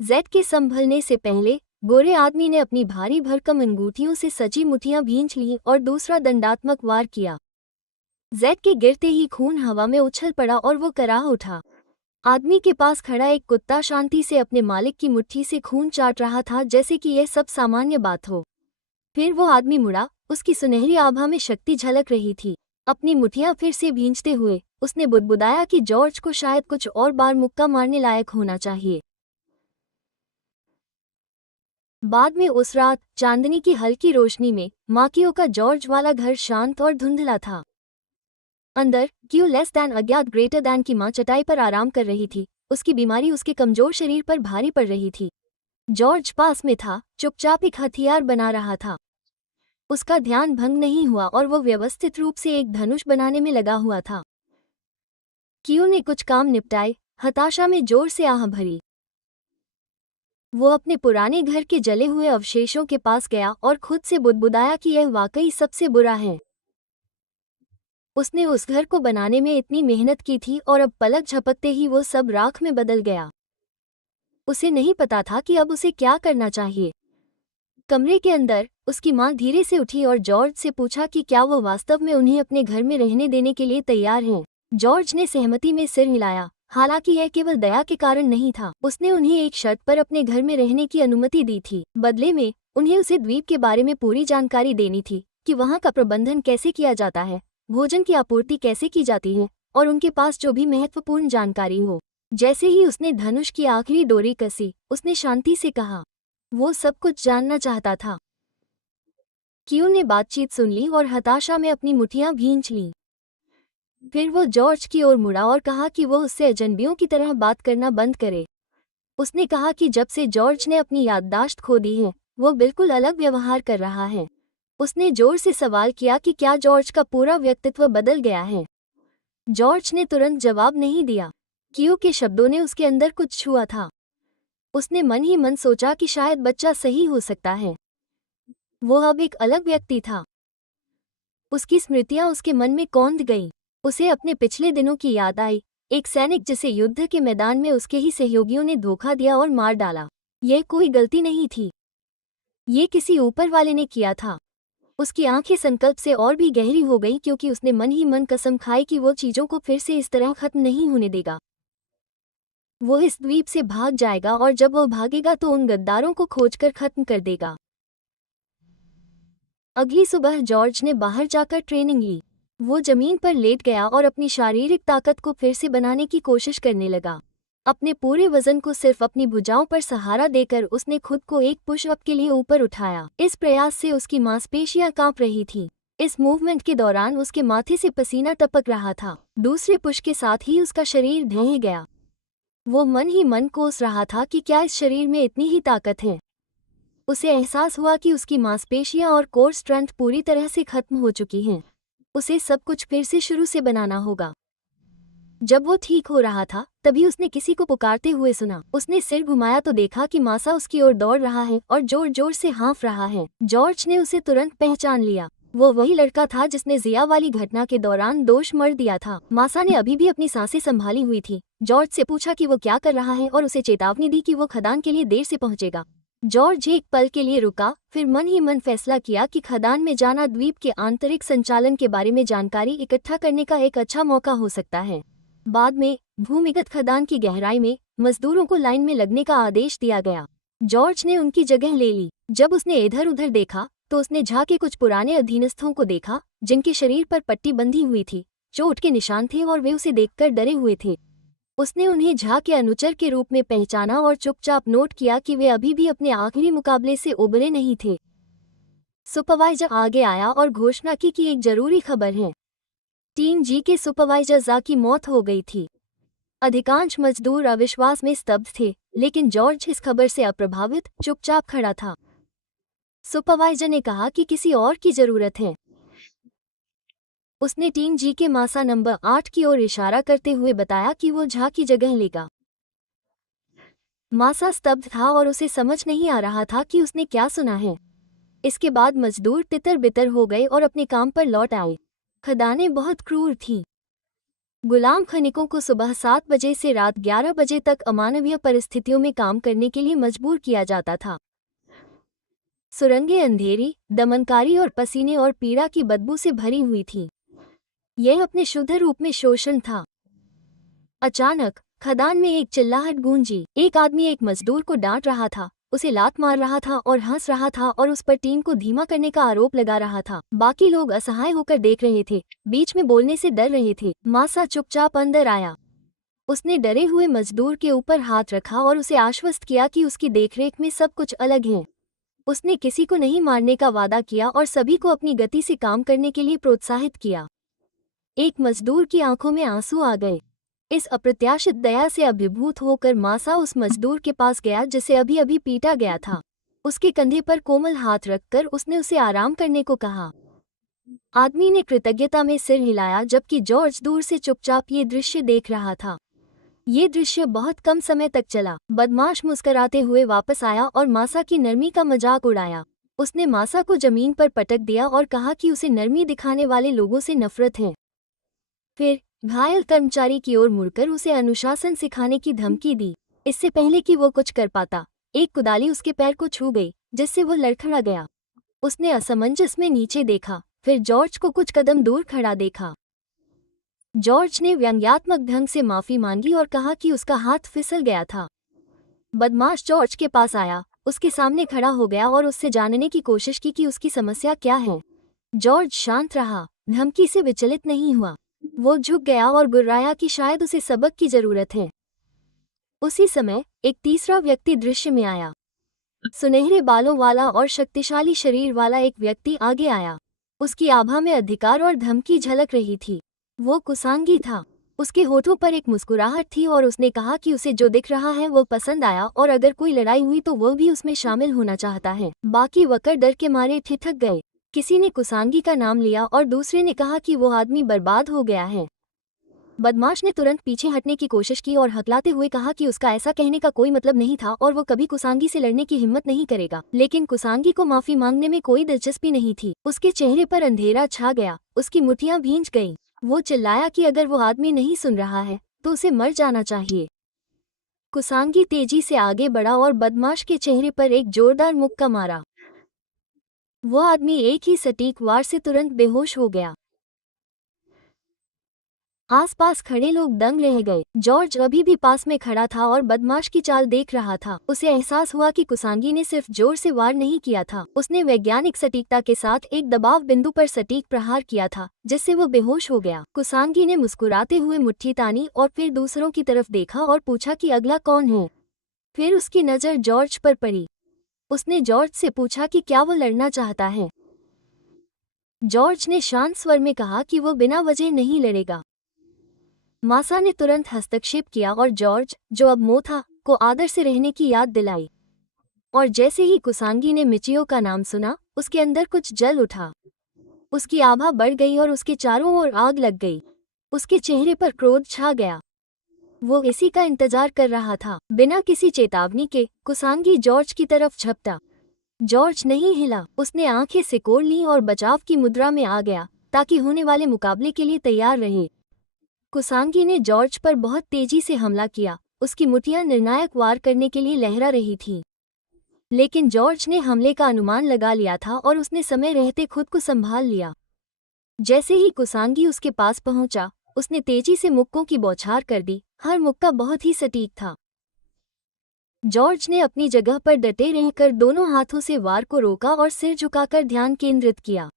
जेड के संभलने से पहले गोरे आदमी ने अपनी भारी भरकम अंगूठियों से सजी मुठियां भींच लीं और दूसरा दंडात्मक वार किया। जेड के गिरते ही खून हवा में उछल पड़ा और वो कराह उठा। आदमी के पास खड़ा एक कुत्ता शांति से अपने मालिक की मुट्ठी से खून चाट रहा था, जैसे कि यह सब सामान्य बात हो। फिर वो आदमी मुड़ा, उसकी सुनहरी आभा में शक्ति झलक रही थी। अपनी मुठियां फिर से भींचते हुए उसने बुदबुदाया कि जॉर्ज को शायद कुछ और बार मुक्का मारने लायक होना चाहिए। बाद में उस रात चांदनी की हल्की रोशनी में माकियो का जॉर्ज वाला घर शांत और धुंधला था। अंदर क्यू लेस दैन अज्ञात ग्रेटर दैन की मां चटाई पर आराम कर रही थी। उसकी बीमारी उसके कमजोर शरीर पर भारी पड़ रही थी। जॉर्ज पास में था, चुपचाप एक हथियार बना रहा था। उसका ध्यान भंग नहीं हुआ और वो व्यवस्थित रूप से एक धनुष बनाने में लगा हुआ था। क्यू ने कुछ काम निपटाए, हताशा में जोर से आह भरी। वो अपने पुराने घर के जले हुए अवशेषों के पास गया और खुद से बुदबुदाया कि यह वाकई सबसे बुरा है। उसने उस घर को बनाने में इतनी मेहनत की थी और अब पलक झपकते ही वो सब राख में बदल गया। उसे नहीं पता था कि अब उसे क्या करना चाहिए। कमरे के अंदर उसकी मां धीरे से उठी और जॉर्ज से पूछा कि क्या वो वास्तव में उन्हें अपने घर में रहने देने के लिए तैयार हैं। जॉर्ज ने सहमति में सिर हिलाया, हालांकि यह केवल दया के कारण नहीं था। उसने उन्हें एक शर्त पर अपने घर में रहने की अनुमति दी थी। बदले में उन्हें उसे द्वीप के बारे में पूरी जानकारी देनी थी कि वहां का प्रबंधन कैसे किया जाता है, भोजन की आपूर्ति कैसे की जाती है और उनके पास जो भी महत्वपूर्ण जानकारी हो। जैसे ही उसने धनुष की आखिरी डोरी कसी, उसने शांति से कहा, वो सब कुछ जानना चाहता था। क्यू ने बातचीत सुन ली और हताशा में अपनी मुठियां भींच लीं। फिर वो जॉर्ज की ओर मुड़ा और कहा कि वो उससे अजनबियों की तरह बात करना बंद करे। उसने कहा कि जब से जॉर्ज ने अपनी याददाश्त खो दी है, वो बिल्कुल अलग व्यवहार कर रहा है। उसने जोर से सवाल किया कि क्या जॉर्ज का पूरा व्यक्तित्व बदल गया है। जॉर्ज ने तुरंत जवाब नहीं दिया। क्यू के शब्दों ने उसके अंदर कुछ छुआ था। उसने मन ही मन सोचा कि शायद बच्चा सही हो सकता है। वो अब एक अलग व्यक्ति था। उसकी स्मृतियां उसके मन में कौंध गईं। उसे अपने पिछले दिनों की याद आई, एक सैनिक जिसे युद्ध के मैदान में उसके ही सहयोगियों ने धोखा दिया और मार डाला। यह कोई गलती नहीं थी, ये किसी ऊपर वाले ने किया था। उसकी आंखें संकल्प से और भी गहरी हो गईं क्योंकि उसने मन ही मन कसम खाई कि वो चीजों को फिर से इस तरह खत्म नहीं होने देगा। वो इस द्वीप से भाग जाएगा और जब वो भागेगा तो उन गद्दारों को खोजकर खत्म कर देगा। अगली सुबह जॉर्ज ने बाहर जाकर ट्रेनिंग ली। वो जमीन पर लेट गया और अपनी शारीरिक ताकत को फिर से बनाने की कोशिश करने लगा। अपने पूरे वजन को सिर्फ अपनी भुजाओं पर सहारा देकर उसने खुद को एक पुशअप के लिए ऊपर उठाया। इस प्रयास से उसकी मांसपेशियां कांप रही थीं। इस मूवमेंट के दौरान उसके माथे से पसीना टपक रहा था। दूसरे पुश के साथ ही उसका शरीर ढह गया। वो मन ही मन कोस रहा था कि क्या इस शरीर में इतनी ही ताकत है। उसे एहसास हुआ कि उसकी मांसपेशियां और कोर स्ट्रेंथ पूरी तरह से खत्म हो चुकी हैं। उसे सब कुछ फिर से शुरू से बनाना होगा। जब वो ठीक हो रहा था तभी उसने किसी को पुकारते हुए सुना। उसने सिर घुमाया तो देखा कि मासा उसकी ओर दौड़ रहा है और जोर जोर से हाँफ रहा है। जॉर्ज ने उसे तुरंत पहचान लिया। वो वही लड़का था जिसने जिया वाली घटना के दौरान दोष मर दिया था। मासा ने अभी भी अपनी सांसें संभाली हुई थी। जॉर्ज से पूछा कि वो क्या कर रहा है और उसे चेतावनी दी कि वो खदान के लिए देर से पहुंचेगा। जॉर्ज एक पल के लिए रुका, फिर मन ही मन फैसला किया कि खदान में जाना द्वीप के आंतरिक संचालन के बारे में जानकारी इकट्ठा करने का एक अच्छा मौका हो सकता है। बाद में भूमिगत खदान की गहराई में मजदूरों को लाइन में लगने का आदेश दिया गया। जॉर्ज ने उनकी जगह ले ली। जब उसने इधर उधर देखा तो उसने झा के कुछ पुराने अधीनस्थों को देखा जिनके शरीर पर पट्टी बंधी हुई थी, चोट के निशान थे और वे उसे देखकर डरे हुए थे। उसने उन्हें झा के अनुचर के रूप में पहचाना और चुपचाप नोट किया कि वे अभी भी अपने आखिरी मुकाबले से उबरे नहीं थे। सुपरवाइजर आगे आया और घोषणा की कि एक जरूरी खबर है। टीम जी के सुपरवाइजर जा की मौत हो गई थी। अधिकांश मजदूर अविश्वास में स्तब्ध थे, लेकिन जॉर्ज इस खबर से अप्रभावित चुपचाप खड़ा था। सुपरवाइजर ने कहा कि किसी और की जरूरत है। उसने टीम जी के मासा नंबर 8 की ओर इशारा करते हुए बताया कि वो झा की जगह लेगा। मासा स्तब्ध था और उसे समझ नहीं आ रहा था कि उसने क्या सुना है। इसके बाद मजदूर तितर बितर हो गए और अपने काम पर लौट आए। खदानें बहुत क्रूर थीं। गुलाम खनिकों को सुबह 7 बजे से रात 11 बजे तक अमानवीय परिस्थितियों में काम करने के लिए मजबूर किया जाता था। सुरंगें अंधेरी, दमनकारी और पसीने और पीड़ा की बदबू से भरी हुई थीं। यह अपने शुद्ध रूप में शोषण था। अचानक खदान में एक चिल्लाहट गूंजी। एक आदमी एक मजदूर को डांट रहा था, उसे लात मार रहा था और हंस रहा था और उस पर टीम को धीमा करने का आरोप लगा रहा था। बाकी लोग असहाय होकर देख रहे थे, बीच में बोलने से डर रहे थे। मासा चुपचाप अंदर आया। उसने डरे हुए मजदूर के ऊपर हाथ रखा और उसे आश्वस्त किया कि उसकी देखरेख में सब कुछ अलग है। उसने किसी को नहीं मारने का वादा किया और सभी को अपनी गति से काम करने के लिए प्रोत्साहित किया। एक मजदूर की आंखों में आंसू आ गए। इस अप्रत्याशित दया से अभिभूत होकर मासा उस मजदूर के पास गया जिसे अभी अभी पीटा गया था। उसके कंधे पर कोमल हाथ रखकर उसने उसे आराम करने को कहा। आदमी ने कृतज्ञता में सिर हिलाया जबकि जॉर्ज दूर से चुपचाप ये दृश्य देख रहा था। ये दृश्य बहुत कम समय तक चला। बदमाश मुस्कराते हुए वापस आया और मासा की नरमी का मजाक उड़ाया। उसने मासा को जमीन पर पटक दिया और कहा कि उसे नरमी दिखाने वाले लोगों से नफरत है। फिर घायल कर्मचारी की ओर मुड़कर उसे अनुशासन सिखाने की धमकी दी। इससे पहले कि वो कुछ कर पाता, एक कुदाली उसके पैर को छू गई, जिससे वो लड़खड़ा गया। उसने असमंजस में नीचे देखा, फिर जॉर्ज को कुछ कदम दूर खड़ा देखा। जॉर्ज ने व्यंग्यात्मक ढंग से माफी मांगी और कहा कि उसका हाथ फिसल गया था। बदमाश जॉर्ज के पास आया, उसके सामने खड़ा हो गया और उससे जानने की कोशिश की कि उसकी समस्या क्या है। जॉर्ज शांत रहा, धमकी से विचलित नहीं हुआ। वो झुक गया और गुर्राया कि शायद उसे सबक की जरूरत है। उसी समय एक तीसरा व्यक्ति दृश्य में आया। सुनहरे बालों वाला और शक्तिशाली शरीर वाला एक व्यक्ति आगे आया। उसकी आभा में अधिकार और धमकी झलक रही थी। वो कुसांगी था। उसके होठों पर एक मुस्कुराहट थी और उसने कहा कि उसे जो दिख रहा है वो पसंद आया और अगर कोई लड़ाई हुई तो वो भी उसमें शामिल होना चाहता है। बाकी वकर डर के मारे ठिठक गए। किसी ने कुसांगी का नाम लिया और दूसरे ने कहा कि वो आदमी बर्बाद हो गया है। बदमाश ने तुरंत पीछे हटने की कोशिश की और हकलाते हुए कहा कि उसका ऐसा कहने का कोई मतलब नहीं था और वो कभी कुसांगी से लड़ने की हिम्मत नहीं करेगा। लेकिन कुसांगी को माफी मांगने में कोई दिलचस्पी नहीं थी। उसके चेहरे पर अंधेरा छा गया, उसकी मुठ्ठियां भींच गईं। वो चिल्लाया कि अगर वो आदमी नहीं सुन रहा है तो उसे मर जाना चाहिए। कुसांगी तेजी से आगे बढ़ा और बदमाश के चेहरे पर एक जोरदार मुक्का मारा। वो आदमी एक ही सटीक वार से तुरंत बेहोश हो गया। आसपास खड़े लोग दंग रह गए। जॉर्ज अभी भी पास में खड़ा था और बदमाश की चाल देख रहा था। उसे एहसास हुआ कि कुसांगी ने सिर्फ जोर से वार नहीं किया था, उसने वैज्ञानिक सटीकता के साथ एक दबाव बिंदु पर सटीक प्रहार किया था, जिससे वो बेहोश हो गया। कुसांगी ने मुस्कुराते हुए मुट्ठी तानी और फिर दूसरों की तरफ देखा और पूछा कि अगला कौन है। फिर उसकी नज़र जॉर्ज पर पड़ी। उसने जॉर्ज से पूछा कि क्या वो लड़ना चाहता है। जॉर्ज ने शांत स्वर में कहा कि वो बिना वजह नहीं लड़ेगा। मासा ने तुरंत हस्तक्षेप किया और जॉर्ज, जो अब मो था, को आदर से रहने की याद दिलाई। और जैसे ही कुसांगी ने मिचियो का नाम सुना, उसके अंदर कुछ जल उठा। उसकी आभा बढ़ गई और उसके चारों ओर आग लग गई। उसके चेहरे पर क्रोध छा गया। वो इसी का इंतजार कर रहा था। बिना किसी चेतावनी के कुसांगी जॉर्ज की तरफ झपटा। जॉर्ज नहीं हिला। उसने आंखें सिकोड़ लीं और बचाव की मुद्रा में आ गया, ताकि होने वाले मुकाबले के लिए तैयार रहे। कुसांगी ने जॉर्ज पर बहुत तेजी से हमला किया। उसकी मुठियां निर्णायक वार करने के लिए लहरा रही थीं। लेकिन जॉर्ज ने हमले का अनुमान लगा लिया था और उसने समय रहते खुद को संभाल लिया। जैसे ही कुसांगी उसके पास पहुंचा, उसने तेजी से मुक्कों की बौछार कर दी। हर मुक्का बहुत ही सटीक था। जॉर्ज ने अपनी जगह पर डटे रहकर दोनों हाथों से वार को रोका और सिर झुकाकर ध्यान केंद्रित किया।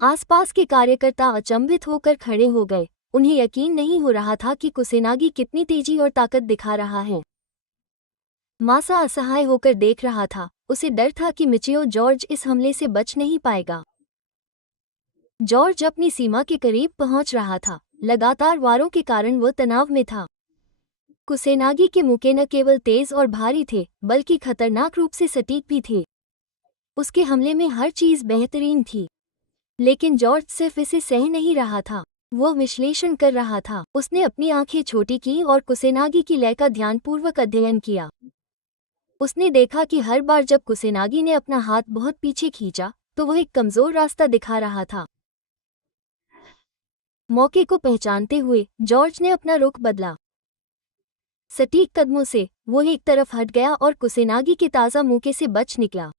आसपास के कार्यकर्ता अचंभित होकर खड़े हो गए। उन्हें यकीन नहीं हो रहा था कि कुसेनागी कितनी तेजी और ताकत दिखा रहा है। मासा असहाय होकर देख रहा था। उसे डर था कि मिचियो जॉर्ज इस हमले से बच नहीं पाएगा। जॉर्ज अपनी सीमा के करीब पहुंच रहा था। लगातार वारों के कारण वो तनाव में था। कुसेनागी के मुक्के न केवल तेज और भारी थे, बल्कि खतरनाक रूप से सटीक भी थे। उसके हमले में हर चीज बेहतरीन थी। लेकिन जॉर्ज सिर्फ इसे सह नहीं रहा था, वो विश्लेषण कर रहा था। उसने अपनी आंखें छोटी की और कुसेनागी की लय का ध्यानपूर्वक अध्ययन किया। उसने देखा कि हर बार जब कुसेनागी ने अपना हाथ बहुत पीछे खींचा, तो वह एक कमजोर रास्ता दिखा रहा था। मौके को पहचानते हुए जॉर्ज ने अपना रुख बदला। सटीक कदमों से वो एक तरफ हट गया और कुसेनागी के ताज़ा मुक्के से बच निकला।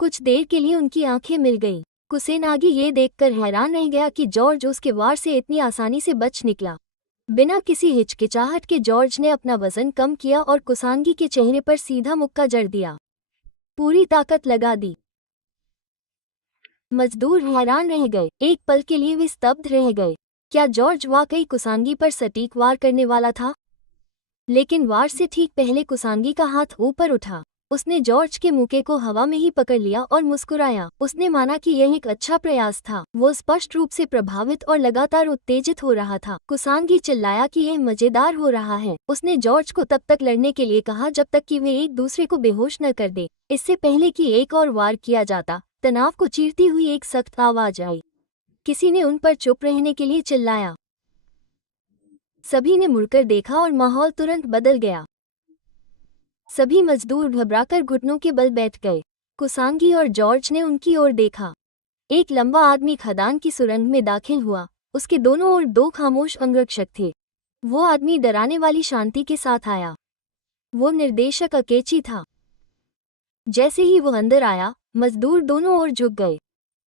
कुछ देर के लिए उनकी आंखें मिल गईं। कुसेनागी ये देखकर हैरान रह गया कि जॉर्ज उसके वार से इतनी आसानी से बच निकला। बिना किसी हिचकिचाहट के जॉर्ज ने अपना वजन कम किया और कुसांगी के चेहरे पर सीधा मुक्का जड़ दिया। पूरी ताकत लगा दी। मजदूर हैरान रह गए। एक पल के लिए वे स्तब्ध रह गए। क्या जॉर्ज वाकई कुसांगी पर सटीक वार करने वाला था? लेकिन वार से ठीक पहले कुसांगी का हाथ ऊपर उठा। उसने जॉर्ज के मुक्के को हवा में ही पकड़ लिया और मुस्कुराया। उसने माना कि यह एक अच्छा प्रयास था। वो स्पष्ट रूप से प्रभावित और लगातार उत्तेजित हो रहा था। कुसांगी चिल्लाया कि यह मजेदार हो रहा है। उसने जॉर्ज को तब तक लड़ने के लिए कहा जब तक कि वे एक दूसरे को बेहोश न कर दे। इससे पहले कि एक और वार किया जाता, तनाव को चीरती हुई एक सख्त आवाज आई। किसी ने उन पर चुप रहने के लिए चिल्लाया। सभी ने मुड़कर देखा और माहौल तुरंत बदल गया। सभी मजदूर घबराकर घुटनों के बल बैठ गए। कुसांगी और जॉर्ज ने उनकी ओर देखा। एक लंबा आदमी खदान की सुरंग में दाखिल हुआ। उसके दोनों ओर दो खामोश अंगरक्षक थे। वो आदमी डराने वाली शांति के साथ आया। वो निर्देशक अकेची था। जैसे ही वो अंदर आया, मजदूर दोनों ओर झुक गए।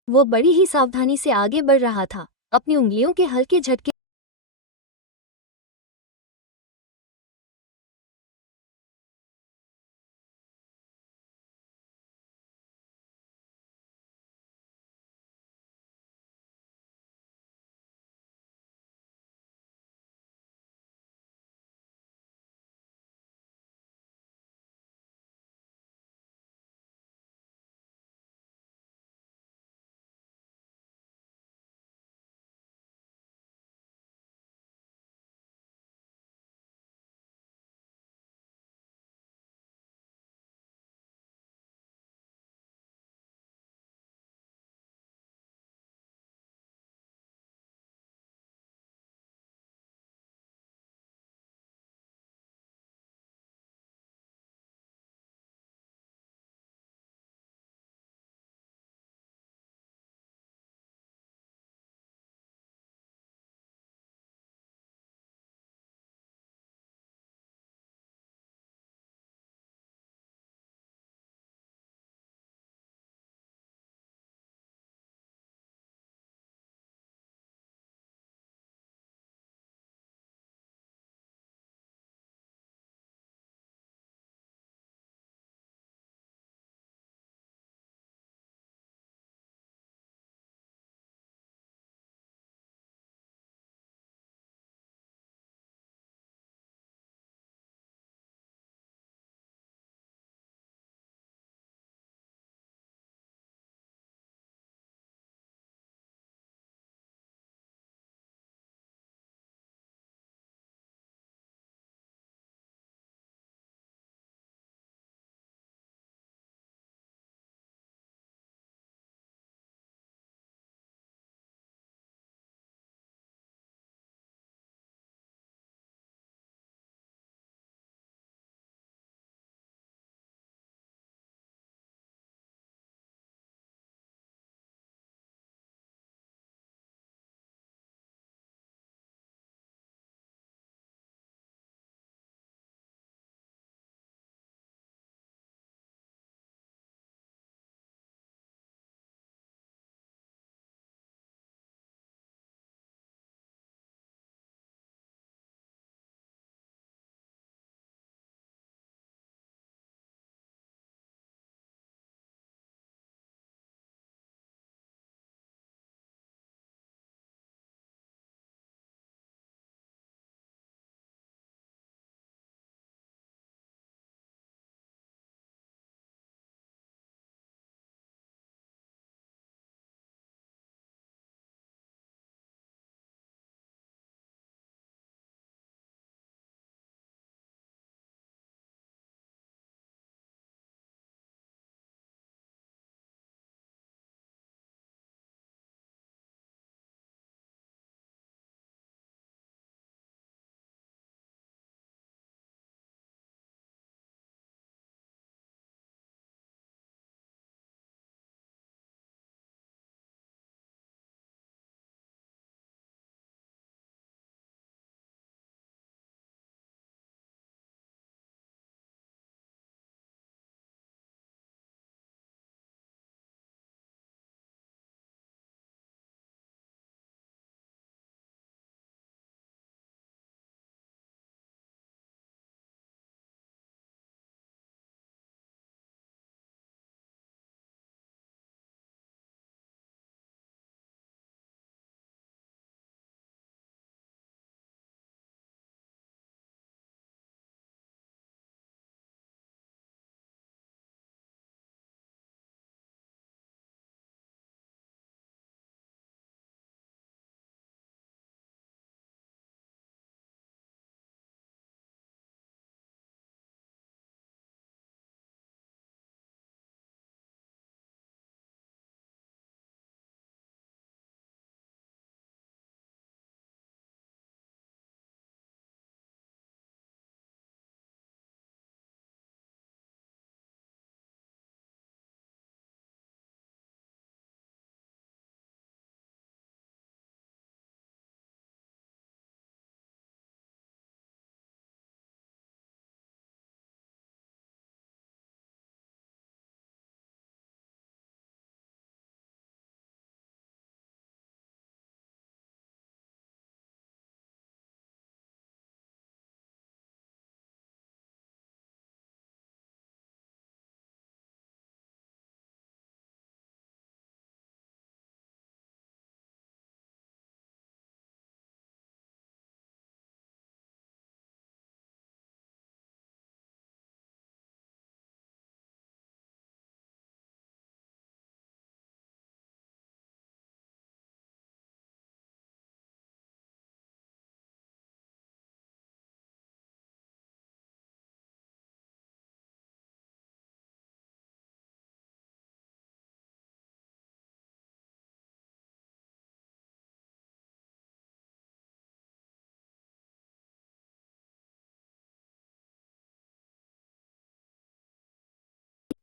वो बड़ी ही सावधानी से आगे बढ़ रहा था, अपनी उंगलियों के हल्के झटके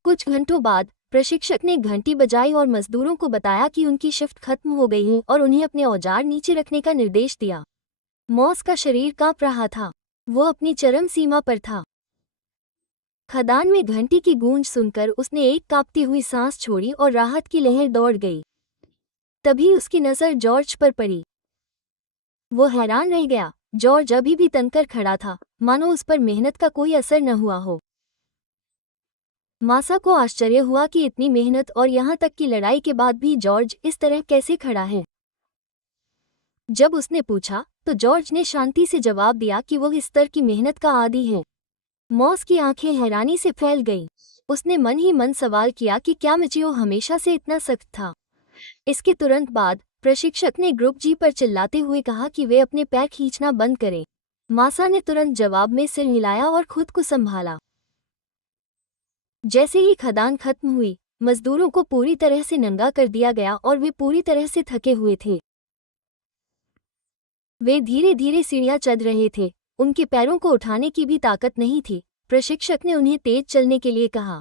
कुछ घंटों बाद प्रशिक्षक ने घंटी बजाई और मजदूरों को बताया कि उनकी शिफ्ट खत्म हो गई है और उन्हें अपने औजार नीचे रखने का निर्देश दिया। मॉस का शरीर कांप रहा था। वो अपनी चरम सीमा पर था। खदान में घंटी की गूंज सुनकर उसने एक कांपती हुई सांस छोड़ी और राहत की लहर दौड़ गई। तभी उसकी नज़र जॉर्ज पर पड़ी। वो हैरान रह गया। जॉर्ज अभी भी तनकर खड़ा था, मानो उस पर मेहनत का कोई असर न हुआ हो। मासा को आश्चर्य हुआ कि इतनी मेहनत और यहाँ तक की लड़ाई के बाद भी जॉर्ज इस तरह कैसे खड़ा है। जब उसने पूछा तो जॉर्ज ने शांति से जवाब दिया कि वो इस स्तर की मेहनत का आदी है। मॉस की आंखें हैरानी से फैल गईं। उसने मन ही मन सवाल किया कि क्या मिचियो हमेशा से इतना सख्त था। इसके तुरंत बाद प्रशिक्षक ने ग्रुप जी पर चिल्लाते हुए कहा कि वे अपने पैर खींचना बंद करें। मासा ने तुरंत जवाब में सिर हिलाया और खुद को संभाला। जैसे ही खदान खत्म हुई, मजदूरों को पूरी तरह से नंगा कर दिया गया और वे पूरी तरह से थके हुए थे। वे धीरे धीरे सीढ़ियां चढ़ रहे थे। उनके पैरों को उठाने की भी ताकत नहीं थी। प्रशिक्षक ने उन्हें तेज चलने के लिए कहा।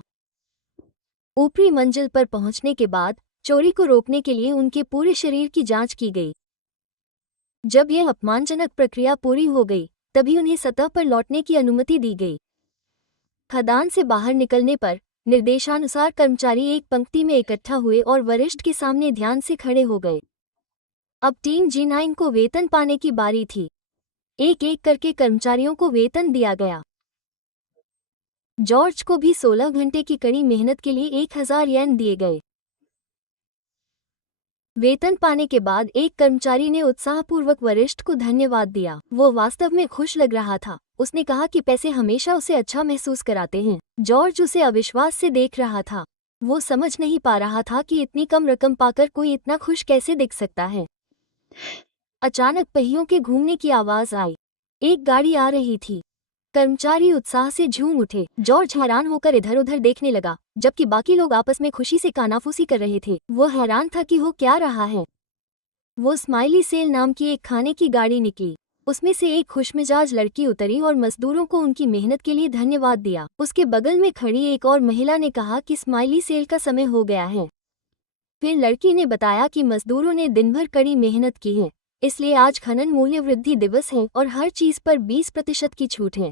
ऊपरी मंजिल पर पहुंचने के बाद चोरी को रोकने के लिए उनके पूरे शरीर की जांच की गई। जब यह अपमानजनक प्रक्रिया पूरी हो गई, तभी उन्हें सतह पर लौटने की अनुमति दी गई। खदान से बाहर निकलने पर निर्देशानुसार कर्मचारी एक पंक्ति में इकट्ठा हुए और वरिष्ठ के सामने ध्यान से खड़े हो गए। अब टीम G9 को वेतन पाने की बारी थी। एक एक करके कर्मचारियों को वेतन दिया गया। जॉर्ज को भी 16 घंटे की कड़ी मेहनत के लिए 1000 येन दिए गए। वेतन पाने के बाद एक कर्मचारी ने उत्साहपूर्वक वरिष्ठ को धन्यवाद दिया। वो वास्तव में खुश लग रहा था। उसने कहा कि पैसे हमेशा उसे अच्छा महसूस कराते हैं। जॉर्ज उसे अविश्वास से देख रहा था। वो समझ नहीं पा रहा था कि इतनी कम रकम पाकर कोई इतना खुश कैसे दिख सकता है। अचानक पहियों के घूमने की आवाज आई। एक गाड़ी आ रही थी। कर्मचारी उत्साह से झूम उठे। जॉर्ज हैरान होकर इधर उधर देखने लगा, जबकि बाकी लोग आपस में खुशी से कानाफूसी कर रहे थे। वो हैरान था कि हो क्या रहा है। वो स्माइली सेल नाम की एक खाने की गाड़ी निकली। उसमें से एक खुशमिजाज लड़की उतरी और मजदूरों को उनकी मेहनत के लिए धन्यवाद दिया। उसके बगल में खड़ी एक और महिला ने कहा कि स्माइली सेल का समय हो गया है। फिर लड़की ने बताया कि मजदूरों ने दिन भर कड़ी मेहनत की है, इसलिए आज खनन मूल्य वृद्धि दिवस है और हर चीज पर 20% की छूट है।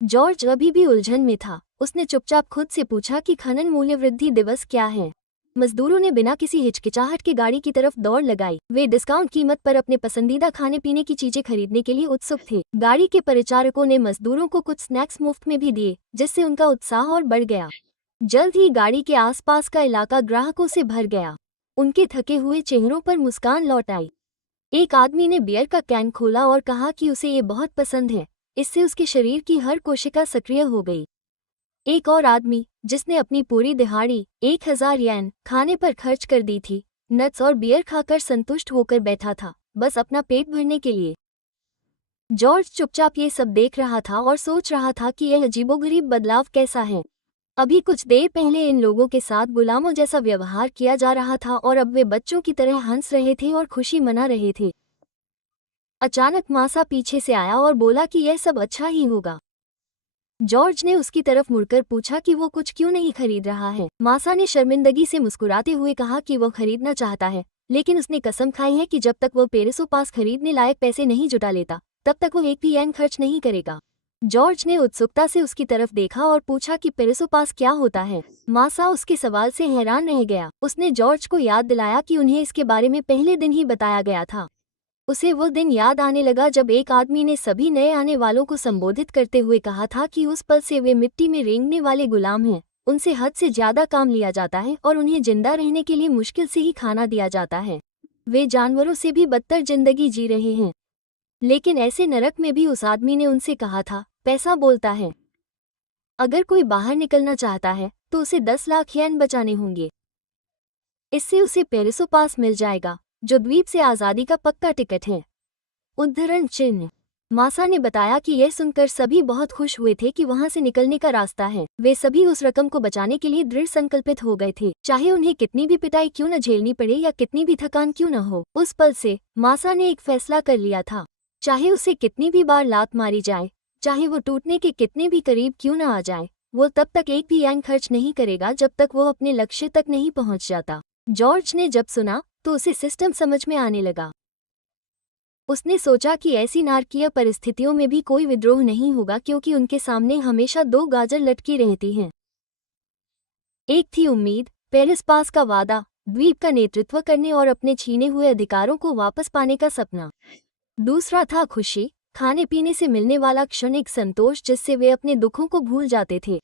जॉर्ज अभी भी उलझन में था। उसने चुपचाप खुद से पूछा कि खनन मूल्य वृद्धि दिवस क्या है। मजदूरों ने बिना किसी हिचकिचाहट के गाड़ी की तरफ दौड़ लगाई। वे डिस्काउंट कीमत पर अपने पसंदीदा खाने पीने की चीजें खरीदने के लिए उत्सुक थे। गाड़ी के परिचारकों ने मजदूरों को कुछ स्नैक्स मुफ्त में भी दिए, जिससे उनका उत्साह और बढ़ गया। जल्द ही गाड़ी के आसपास का इलाका ग्राहकों से भर गया। उनके थके हुए चेहरों पर मुस्कान लौट आई। एक आदमी ने बियर का कैन खोला और कहा कि उसे ये बहुत पसंद है। इससे उसके शरीर की हर कोशिका सक्रिय हो गई। एक और आदमी, जिसने अपनी पूरी दिहाड़ी 1000 येन खाने पर खर्च कर दी थी, नट्स और बियर खाकर संतुष्ट होकर बैठा था, बस अपना पेट भरने के लिए। जॉर्ज चुपचाप ये सब देख रहा था और सोच रहा था कि यह अजीबोगरीब बदलाव कैसा है। अभी कुछ देर पहले इन लोगों के साथ गुलामों जैसा व्यवहार किया जा रहा था और अब वे बच्चों की तरह हंस रहे थे और खुशी मना रहे थे। अचानक मासा पीछे से आया और बोला कि यह सब अच्छा ही होगा। जॉर्ज ने उसकी तरफ मुड़कर पूछा कि वो कुछ क्यों नहीं खरीद रहा है। मासा ने शर्मिंदगी से मुस्कुराते हुए कहा कि वो खरीदना चाहता है, लेकिन उसने कसम खाई है कि जब तक वो पेरिसो पास खरीदने लायक पैसे नहीं जुटा लेता, तब तक वो एक भी येन खर्च नहीं करेगा। जॉर्ज ने उत्सुकता से उसकी तरफ देखा और पूछा कि पेरिसो पास क्या होता है। मासा उसके सवाल से हैरान रह गया। उसने जॉर्ज को याद दिलाया कि उन्हें इसके बारे में पहले दिन ही बताया गया था। उसे वो दिन याद आने लगा जब एक आदमी ने सभी नए आने वालों को संबोधित करते हुए कहा था कि उस पल से वे मिट्टी में रेंगने वाले गुलाम हैं। उनसे हद से ज्यादा काम लिया जाता है और उन्हें जिंदा रहने के लिए मुश्किल से ही खाना दिया जाता है। वे जानवरों से भी बदतर जिंदगी जी रहे हैं। लेकिन ऐसे नरक में भी उस आदमी ने उनसे कहा था, पैसा बोलता है। अगर कोई बाहर निकलना चाहता है तो उसे 10 लाख येन बचाने होंगे। इससे उसे पेरिसो पास मिल जाएगा, जो द्वीप से आज़ादी का पक्का टिकट है। उद्धरण चिन्ह। मासा ने बताया कि यह सुनकर सभी बहुत खुश हुए थे कि वहां से निकलने का रास्ता है। वे सभी उस रकम को बचाने के लिए दृढ़ संकल्पित हो गए थे, चाहे उन्हें कितनी भी पिटाई क्यों न झेलनी पड़े या कितनी भी थकान क्यों न हो। उस पल से मासा ने एक फैसला कर लिया था, चाहे उसे कितनी भी बार लात मारी जाए, चाहे वो टूटने के कितने भी करीब क्यों न आ जाए, वो तब तक एक भी येन खर्च नहीं करेगा जब तक वो अपने लक्ष्य तक नहीं पहुंच जाता। जॉर्ज ने जब सुना तो उसे सिस्टम समझ में आने लगा। उसने सोचा कि ऐसी नारकीय परिस्थितियों में भी कोई विद्रोह नहीं होगा, क्योंकि उनके सामने हमेशा 2 गाजर लटकी रहती हैं। एक थी उम्मीद, पेरिस पास का वादा, द्वीप का नेतृत्व करने और अपने छीने हुए अधिकारों को वापस पाने का सपना। दूसरा था खुशी, खाने पीने से मिलने वाला क्षणिक संतोष जिससे वे अपने दुखों को भूल जाते थे।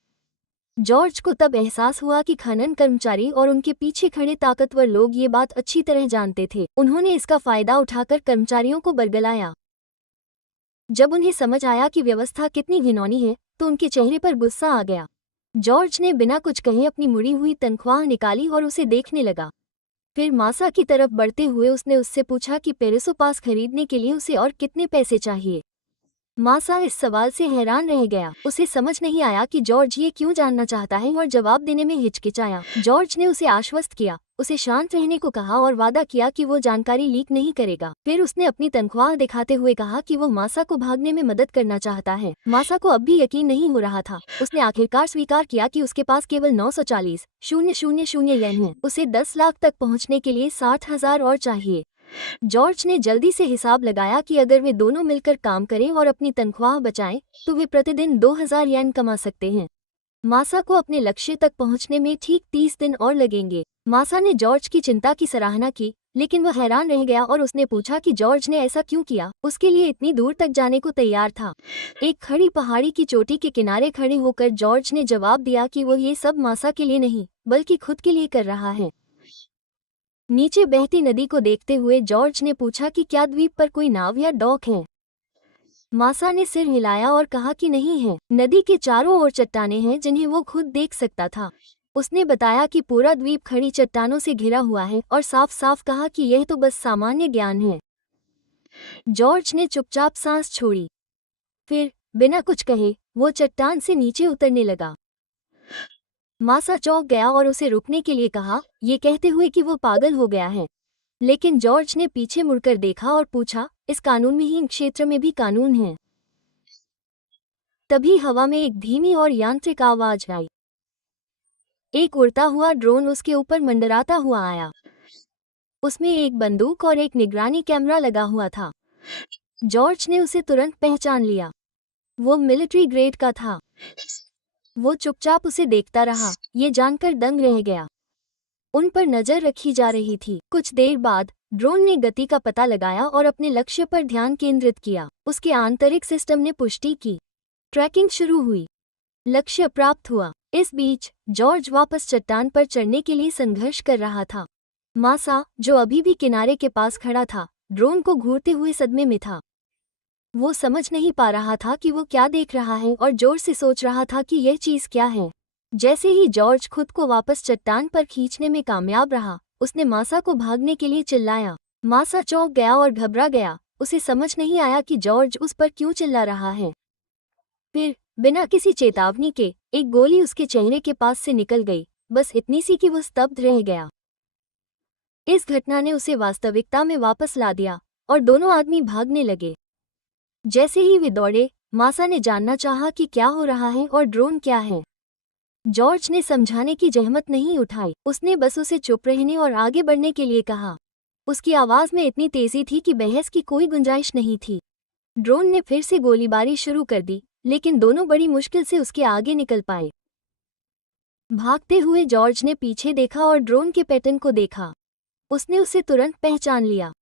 जॉर्ज को तब एहसास हुआ कि खनन कर्मचारी और उनके पीछे खड़े ताकतवर लोग ये बात अच्छी तरह जानते थे। उन्होंने इसका फायदा उठाकर कर्मचारियों को बरगलाया। जब उन्हें समझ आया कि व्यवस्था कितनी घिनौनी है तो उनके चेहरे पर गुस्सा आ गया। जॉर्ज ने बिना कुछ कहे अपनी मुड़ी हुई तनख्वाह निकाली और उसे देखने लगा। फिर मासा की तरफ बढ़ते हुए उसने उससे पूछा कि पेरिसो पास खरीदने के लिए उसे और कितने पैसे चाहिए। मासा इस सवाल से हैरान रह गया। उसे समझ नहीं आया कि जॉर्ज ये क्यों जानना चाहता है और जवाब देने में हिचकिचाया। जॉर्ज ने उसे आश्वस्त किया, उसे शांत रहने को कहा और वादा किया कि वो जानकारी लीक नहीं करेगा। फिर उसने अपनी तनख्वाह दिखाते हुए कहा कि वो मासा को भागने में मदद करना चाहता है। मासा को अब भी यकीन नहीं हो रहा था। उसने आखिरकार स्वीकार किया कि उसके पास केवल 940,000 येन है। उसे 10 लाख तक पहुँचने के लिए 60,000 और चाहिए। जॉर्ज ने जल्दी से हिसाब लगाया कि अगर वे दोनों मिलकर काम करें और अपनी तनख्वाह बचाएं, तो वे प्रतिदिन 2000 येन कमा सकते हैं। मासा को अपने लक्ष्य तक पहुंचने में ठीक 30 दिन और लगेंगे। मासा ने जॉर्ज की चिंता की सराहना की, लेकिन वह हैरान रह गया और उसने पूछा कि जॉर्ज ने ऐसा क्यों किया। उसके लिए इतनी दूर तक जाने को तैयार था। एक खड़ी पहाड़ी की चोटी के किनारे खड़े होकर जॉर्ज ने जवाब दिया कि वो ये सब मासा के लिए नहीं, बल्कि खुद के लिए कर रहा है। नीचे बहती नदी को देखते हुए जॉर्ज ने पूछा कि क्या द्वीप पर कोई नाव या डॉक है। मासा ने सिर हिलाया और कहा कि नहीं है। नदी के चारों ओर चट्टानें हैं जिन्हें वो खुद देख सकता था। उसने बताया कि पूरा द्वीप खड़ी चट्टानों से घिरा हुआ है और साफ साफ कहा कि यह तो बस सामान्य ज्ञान है। जॉर्ज ने चुपचाप सांस छोड़ी। फिर बिना कुछ कहे वो चट्टान से नीचे उतरने लगा। मासा चौंक गया और उसे रुकने के लिए कहा, ये कहते हुए कि वो पागल हो गया है। लेकिन जॉर्ज ने पीछे मुड़कर देखा और पूछा, इस कानूनविहीन क्षेत्र में भी कानून है। तभी हवा में एक धीमी और यांत्रिक आवाज आई। एक उड़ता हुआ ड्रोन उसके ऊपर मंडराता हुआ आया। उसमें एक बंदूक और एक निगरानी कैमरा लगा हुआ था। जॉर्ज ने उसे तुरंत पहचान लिया। वो मिलिट्री ग्रेड का था। वो चुपचाप उसे देखता रहा, ये जानकर दंग रह गया। उन पर नजर रखी जा रही थी। कुछ देर बाद ड्रोन ने गति का पता लगाया और अपने लक्ष्य पर ध्यान केंद्रित किया। उसके आंतरिक सिस्टम ने पुष्टि की। ट्रैकिंग शुरू हुई। लक्ष्य प्राप्त हुआ। इस बीच जॉर्ज वापस चट्टान पर चढ़ने के लिए संघर्ष कर रहा था। मासा, जो अभी भी किनारे के पास खड़ा था, ड्रोन को घूरते हुए सदमे में था। वो समझ नहीं पा रहा था कि वो क्या देख रहा है और जोर से सोच रहा था कि यह चीज क्या है। जैसे ही जॉर्ज खुद को वापस चट्टान पर खींचने में कामयाब रहा, उसने मासा को भागने के लिए चिल्लाया। मासा चौंक गया और घबरा गया। उसे समझ नहीं आया कि जॉर्ज उस पर क्यों चिल्ला रहा है। फिर बिना किसी चेतावनी के एक गोली उसके चेहरे के पास से निकल गई, बस इतनी सी कि वो स्तब्ध रह गया। इस घटना ने उसे वास्तविकता में वापस ला दिया और दोनों आदमी भागने लगे। जैसे ही वे दौड़े, मासा ने जानना चाहा कि क्या हो रहा है और ड्रोन क्या है। जॉर्ज ने समझाने की जहमत नहीं उठाई। उसने बस उसे चुप रहने और आगे बढ़ने के लिए कहा। उसकी आवाज में इतनी तेजी थी कि बहस की कोई गुंजाइश नहीं थी। ड्रोन ने फिर से गोलीबारी शुरू कर दी, लेकिन दोनों बड़ी मुश्किल से उसके आगे निकल पाए। भागते हुए जॉर्ज ने पीछे देखा और ड्रोन के पैटर्न को देखा। उसने उसे तुरंत पहचान लिया।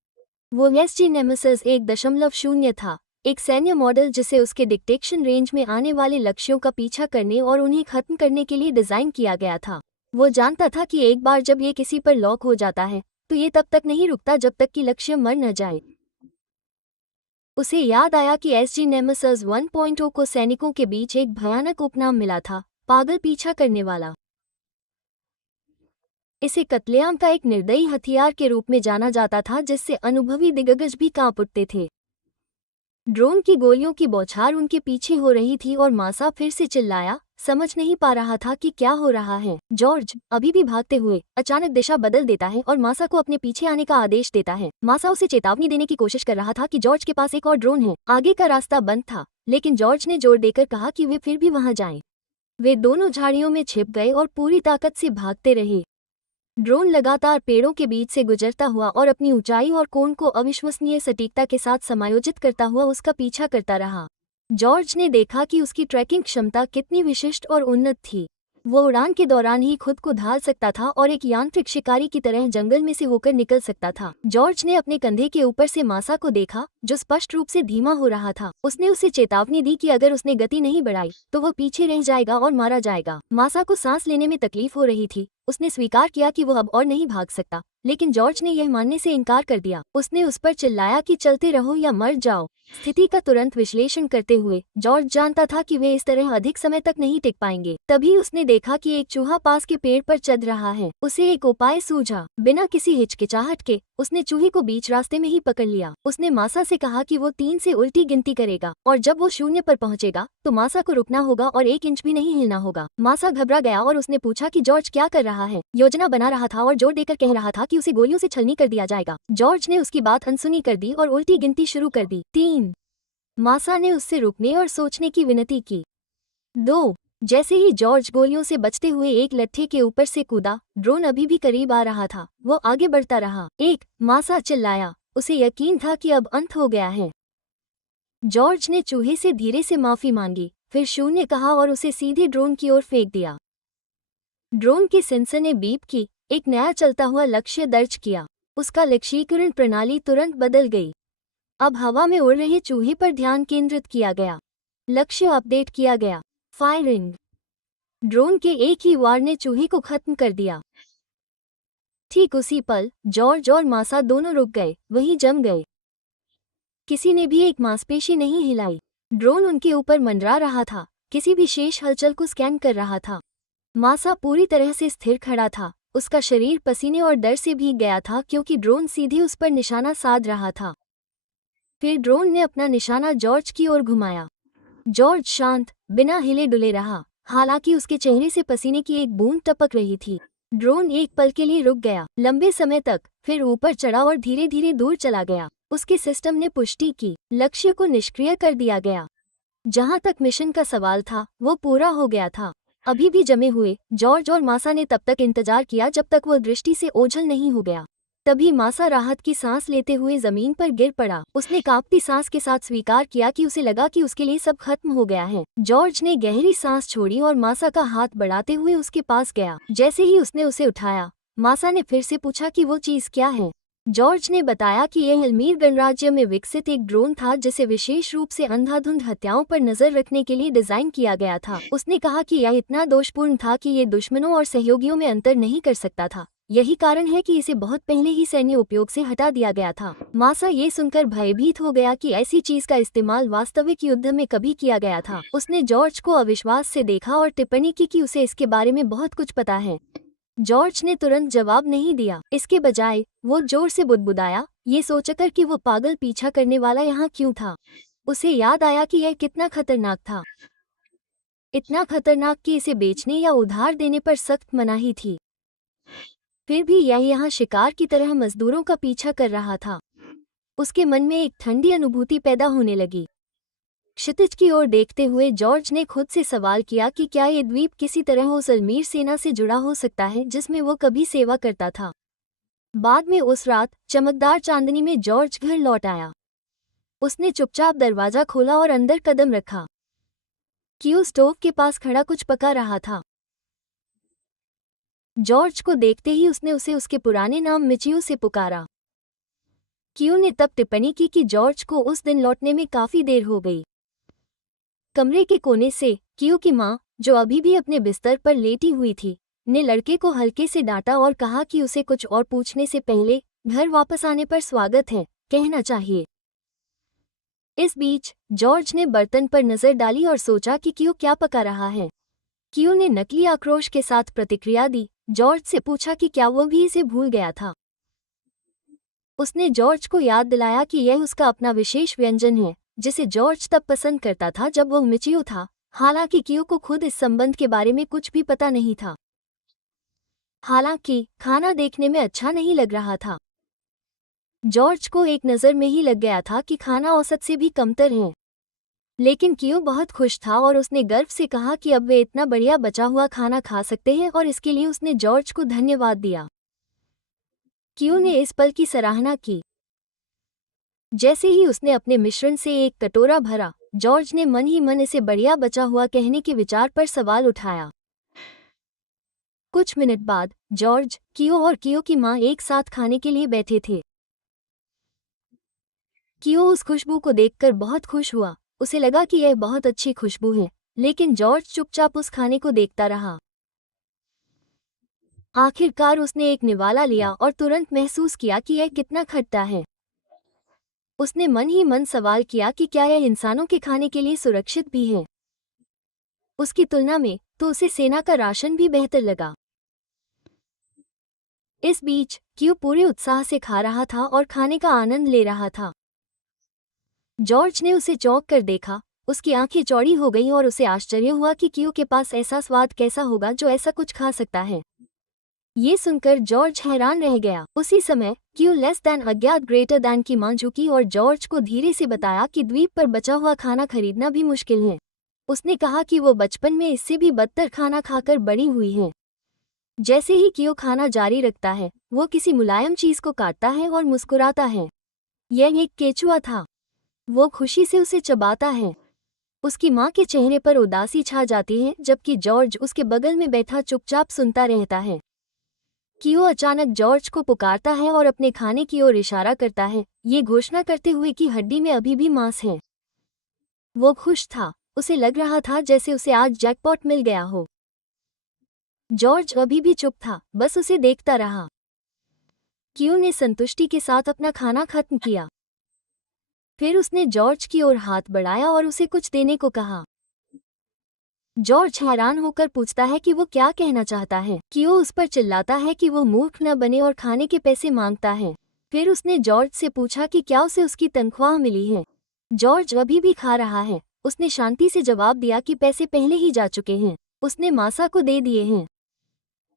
वो एसजी नेमेसिस 1.0 था, एक सैन्य मॉडल जिसे उसके डिटेक्शन रेंज में आने वाले लक्ष्यों का पीछा करने और उन्हें खत्म करने के लिए डिजाइन किया गया था। वो जानता था कि एक बार जब ये किसी पर लॉक हो जाता है तो ये तब तक नहीं रुकता जब तक कि लक्ष्य मर न जाए। उसे याद आया कि एसजी नेमेसिस 1.0 को सैनिकों के बीच एक भयानक उपनाम मिला था, पागल पीछा करने वाला। इसे कत्लेआम का एक निर्दयी हथियार के रूप में जाना जाता था जिससे अनुभवी दिग्गज भी कांप उठते थे। ड्रोन की गोलियों की बौछार उनके पीछे हो रही थी और मासा फिर से चिल्लाया, समझ नहीं पा रहा था कि क्या हो रहा है। जॉर्ज अभी भी भागते हुए अचानक दिशा बदल देता है और मासा को अपने पीछे आने का आदेश देता है। मासा उसे चेतावनी देने की कोशिश कर रहा था कि जॉर्ज के पास एक और ड्रोन है। आगे का रास्ता बंद था, लेकिन जॉर्ज ने जोर देकर कहा कि वे फिर भी वहां जाएं। वे दोनों झाड़ियों में छिप गए और पूरी ताकत से भागते रहे। ड्रोन लगातार पेड़ों के बीच से गुजरता हुआ और अपनी ऊंचाई और कोण को अविश्वसनीय सटीकता के साथ समायोजित करता हुआ उसका पीछा करता रहा। जॉर्ज ने देखा कि उसकी ट्रैकिंग क्षमता कितनी विशिष्ट और उन्नत थी। वो उड़ान के दौरान ही खुद को ढाल सकता था और एक यांत्रिक शिकारी की तरह जंगल में से होकर निकल सकता था। जॉर्ज ने अपने कंधे के ऊपर से मासा को देखा, जो स्पष्ट रूप से धीमा हो रहा था। उसने उसे चेतावनी दी कि अगर उसने गति नहीं बढ़ाई तो वह पीछे रह जाएगा और मारा जाएगा। मासा को सांस लेने में तकलीफ हो रही थी। उसने स्वीकार किया कि वह अब और नहीं भाग सकता, लेकिन जॉर्ज ने यह मानने से इनकार कर दिया। उसने उस पर चिल्लाया कि चलते रहो या मर जाओ। स्थिति का तुरंत विश्लेषण करते हुए जॉर्ज जानता था कि वे इस तरह अधिक समय तक नहीं टिक पाएंगे। तभी उसने देखा कि एक चूहा पास के पेड़ पर चढ़ रहा है। उसे एक उपाय सूझा। बिना किसी हिचकिचाहट के उसने चूहे को बीच रास्ते में ही पकड़ लिया। उसने मासा से कहा कि वो 3 से उल्टी गिनती करेगा और जब वो 0 पर पहुंचेगा तो मासा को रुकना होगा और 1 इंच भी नहीं हिलना होगा। मासा घबरा गया और उसने पूछा कि जॉर्ज क्या कर रहा है। योजना बना रहा था और जोर देकर कह रहा था कि उसे गोलियों से छलनी कर दिया जाएगा। जॉर्ज ने उसकी बात अनसुनी कर दी और उल्टी गिनती शुरू कर दी। 3। मासा ने उससे रुकने और सोचने की विनती की। 2। जैसे ही जॉर्ज गोलियों से बचते हुए एक लट्ठे के ऊपर से कूदा, ड्रोन अभी भी करीब आ रहा था। वो आगे बढ़ता रहा। 1। मासा चिल्लाया। उसे यकीन था कि अब अंत हो गया है। जॉर्ज ने चूहे से धीरे से माफी मांगी, फिर 0 कहा और उसे सीधे ड्रोन की ओर फेंक दिया। ड्रोन के सेंसर ने बीप की, एक नया चलता हुआ लक्ष्य दर्ज किया। उसका लक्ष्यीकरण प्रणाली तुरंत बदल गई। अब हवा में उड़ रहे चूहे पर ध्यान केंद्रित किया गया। लक्ष्य अपडेट किया गया। फायरिंग। ड्रोन के एक ही वार ने चूहे को खत्म कर दिया। ठीक उसी पल जॉर्ज और मासा दोनों रुक गए, वहीं जम गए। किसी ने भी एक मांसपेशी नहीं हिलाई। ड्रोन उनके ऊपर मंडरा रहा था, किसी भी शेष हलचल को स्कैन कर रहा था। मासा पूरी तरह से स्थिर खड़ा था। उसका शरीर पसीने और डर से भीग गया था क्योंकि ड्रोन सीधे उस पर निशाना साध रहा था। फिर ड्रोन ने अपना निशाना जॉर्ज की ओर घुमाया। जॉर्ज शांत, बिना हिले डुले रहा, हालांकि उसके चेहरे से पसीने की एक बूंद टपक रही थी। ड्रोन एक पल के लिए रुक गया, लंबे समय तक, फिर ऊपर चढ़ा और धीरे धीरे दूर चला गया। उसके सिस्टम ने पुष्टि की, लक्ष्य को निष्क्रिय कर दिया गया। जहां तक मिशन का सवाल था, वो पूरा हो गया था। अभी भी जमे हुए जॉर्ज और मासा ने तब तक इंतजार किया जब तक वो दृष्टि से ओझल नहीं हो गया। तभी मासा राहत की सांस लेते हुए जमीन पर गिर पड़ा। उसने कांपती सांस के साथ स्वीकार किया कि उसे लगा कि उसके लिए सब खत्म हो गया है। जॉर्ज ने गहरी सांस छोड़ी और मासा का हाथ बढ़ाते हुए उसके पास गया। जैसे ही उसने उसे उठाया, मासा ने फिर से पूछा कि वो चीज क्या है। जॉर्ज ने बताया कि यह अल्मीर गणराज्य में विकसित एक ड्रोन था जिसे विशेष रूप से अंधाधुंध हत्याओं पर नजर रखने के लिए डिजाइन किया गया था। उसने कहा कि यह इतना दोषपूर्ण था कि ये दुश्मनों और सहयोगियों में अंतर नहीं कर सकता था। यही कारण है कि इसे बहुत पहले ही सैन्य उपयोग से हटा दिया गया था। मासा ये सुनकर भयभीत हो गया कि ऐसी चीज का इस्तेमाल वास्तविक युद्ध में कभी किया गया था। उसने जॉर्ज को अविश्वास से देखा और टिप्पणी की कि उसे इसके बारे में बहुत कुछ पता है। जॉर्ज ने तुरंत जवाब नहीं दिया। इसके बजाय वो जोर से बुदबुदाया, ये सोचकर कि वो पागल पीछा करने वाला यहाँ क्यों था। उसे याद आया कि यह कितना खतरनाक था, इतना खतरनाक कि इसे बेचने या उधार देने पर सख्त मनाही थी। फिर भी यह यहाँ शिकार की तरह मजदूरों का पीछा कर रहा था। उसके मन में एक ठंडी अनुभूति पैदा होने लगी। क्षितिज की ओर देखते हुए जॉर्ज ने खुद से सवाल किया कि क्या ये द्वीप किसी तरह उस अल्मीर सेना से जुड़ा हो सकता है जिसमें वो कभी सेवा करता था। बाद में उस रात चमकदार चांदनी में जॉर्ज घर लौट आया। उसने चुपचाप दरवाजा खोला और अंदर कदम रखा। क्यू स्टोव के पास खड़ा कुछ पका रहा था। जॉर्ज को देखते ही उसने उसे उसके पुराने नाम मिचियो से पुकारा। क्यू ने तब टिप्पणी की कि जॉर्ज को उस दिन लौटने में काफी देर हो गई। कमरे के कोने से क्यू की माँ, जो अभी भी अपने बिस्तर पर लेटी हुई थी, ने लड़के को हल्के से डांटा और कहा कि उसे कुछ और पूछने से पहले घर वापस आने पर स्वागत है कहना चाहिए। इस बीच जॉर्ज ने बर्तन पर नजर डाली और सोचा कि क्यू क्या पका रहा है। क्यू ने नकली आक्रोश के साथ प्रतिक्रिया दी। जॉर्ज से पूछा कि क्या वो भी इसे भूल गया था। उसने जॉर्ज को याद दिलाया कि यह उसका अपना विशेष व्यंजन है जिसे जॉर्ज तब पसंद करता था जब वह मिचियो था। हालांकि क्यू को खुद इस संबंध के बारे में कुछ भी पता नहीं था। हालांकि खाना देखने में अच्छा नहीं लग रहा था। जॉर्ज को एक नज़र में ही लग गया था कि खाना औसत से भी कमतर है। लेकिन कियो बहुत खुश था और उसने गर्व से कहा कि अब वे इतना बढ़िया बचा हुआ खाना खा सकते हैं और इसके लिए उसने जॉर्ज को धन्यवाद दिया। कियो ने इस पल की सराहना की। जैसे ही उसने अपने मिश्रण से एक कटोरा भरा, जॉर्ज ने मन ही मन इसे बढ़िया बचा हुआ कहने के विचार पर सवाल उठाया। कुछ मिनट बाद जॉर्ज, कियो और कियो की मां एक साथ खाने के लिए बैठे थे। कियो उस खुशबू को देखकर बहुत खुश हुआ। उसे लगा कि यह बहुत अच्छी खुशबू है, लेकिन जॉर्ज चुपचाप उस खाने को देखता रहा। आखिरकार उसने एक निवाला लिया और तुरंत महसूस किया कि यह कितना खट्टा है। उसने मन ही मन सवाल किया कि क्या यह इंसानों के खाने के लिए सुरक्षित भी है। उसकी तुलना में तो उसे सेना का राशन भी बेहतर लगा। इस बीच क्यू पूरे उत्साह से खा रहा था और खाने का आनंद ले रहा था। जॉर्ज ने उसे चौंक कर देखा। उसकी आंखें चौड़ी हो गईं और उसे आश्चर्य हुआ कि क्यू के पास ऐसा स्वाद कैसा होगा जो ऐसा कुछ खा सकता है। ये सुनकर जॉर्ज हैरान रह गया। उसी समय क्यू लेस दैन अज्ञात ग्रेटर दैन की मां झुकी और जॉर्ज को धीरे से बताया कि द्वीप पर बचा हुआ खाना खरीदना भी मुश्किल है। उसने कहा कि वो बचपन में इससे भी बदतर खाना खाकर बड़ी हुई है। जैसे ही क्यू खाना जारी रखता है, वो किसी मुलायम चीज को काटता है और मुस्कुराता है। यह एक केचुआ था। वो खुशी से उसे चबाता है। उसकी मां के चेहरे पर उदासी छा जाती है, जबकि जॉर्ज उसके बगल में बैठा चुपचाप सुनता रहता है। कियो अचानक जॉर्ज को पुकारता है और अपने खाने की ओर इशारा करता है, ये घोषणा करते हुए कि हड्डी में अभी भी मांस है। वो खुश था। उसे लग रहा था जैसे उसे आज जैकपॉट मिल गया हो। जॉर्ज अभी भी चुप था, बस उसे देखता रहा। कियो ने संतुष्टि के साथ अपना खाना खत्म किया। फिर उसने जॉर्ज की ओर हाथ बढ़ाया और उसे कुछ देने को कहा। जॉर्ज हैरान होकर पूछता है कि वो क्या कहना चाहता है। कियो उस पर चिल्लाता है कि वो मूर्ख न बने और खाने के पैसे मांगता है। फिर उसने जॉर्ज से पूछा कि क्या उसे उसकी तनख्वाह मिली है। जॉर्ज अभी भी खा रहा है। उसने शांति से जवाब दिया कि पैसे पहले ही जा चुके हैं, उसने मासा को दे दिए हैं।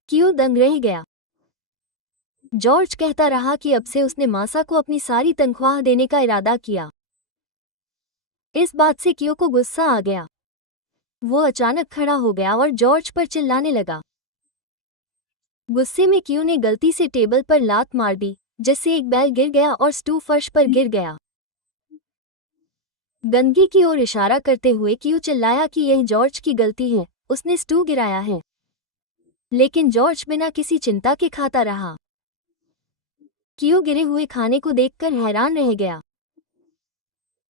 कियो दंग रह गया। जॉर्ज कहता रहा कि अब से उसने मासा को अपनी सारी तनख्वाह देने का इरादा किया। इस बात से कियो को गुस्सा आ गया। वो अचानक खड़ा हो गया और जॉर्ज पर चिल्लाने लगा। गुस्से में कियो ने गलती से टेबल पर लात मार दी, जिससे एक बैल गिर गया और स्टू फर्श पर गिर गया। गंदगी की ओर इशारा करते हुए कियो चिल्लाया कि यह जॉर्ज की गलती है, उसने स्टू गिराया है। लेकिन जॉर्ज बिना किसी चिंता के खाता रहा। कियो गिरे हुए खाने को देखकर हैरान रह गया।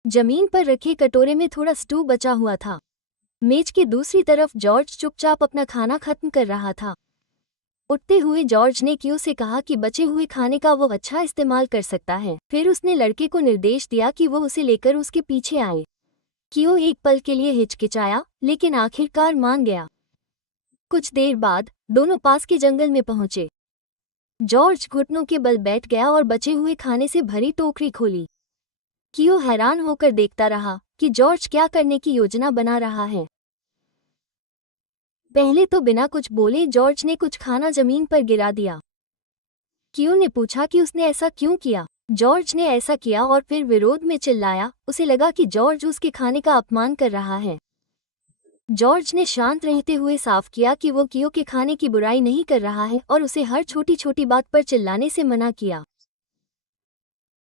जमीन पर रखे कटोरे में थोड़ा स्टू बचा हुआ था। मेज के दूसरी तरफ जॉर्ज चुपचाप अपना खाना खत्म कर रहा था। उठते हुए जॉर्ज ने कियो से कहा कि बचे हुए खाने का वो अच्छा इस्तेमाल कर सकता है। फिर उसने लड़के को निर्देश दिया कि वो उसे लेकर उसके पीछे आए। कियो एक पल के लिए हिचकिचाया, लेकिन आखिरकार मान गया। कुछ देर बाद दोनों पास के जंगल में पहुंचे। जॉर्ज घुटनों के बल बैठ गया और बचे हुए खाने से भरी टोकरी खोली। कियो हैरान होकर देखता रहा कि जॉर्ज क्या करने की योजना बना रहा है। पहले तो बिना कुछ बोले जॉर्ज ने कुछ खाना जमीन पर गिरा दिया। कियो ने पूछा कि उसने ऐसा क्यों किया। जॉर्ज ने ऐसा किया और फिर विरोध में चिल्लाया। उसे लगा कि जॉर्ज उसके खाने का अपमान कर रहा है। जॉर्ज ने शांत रहते हुए साफ किया कि वो कियो के खाने की बुराई नहीं कर रहा है और उसे हर छोटी छोटी बात पर चिल्लाने से मना किया।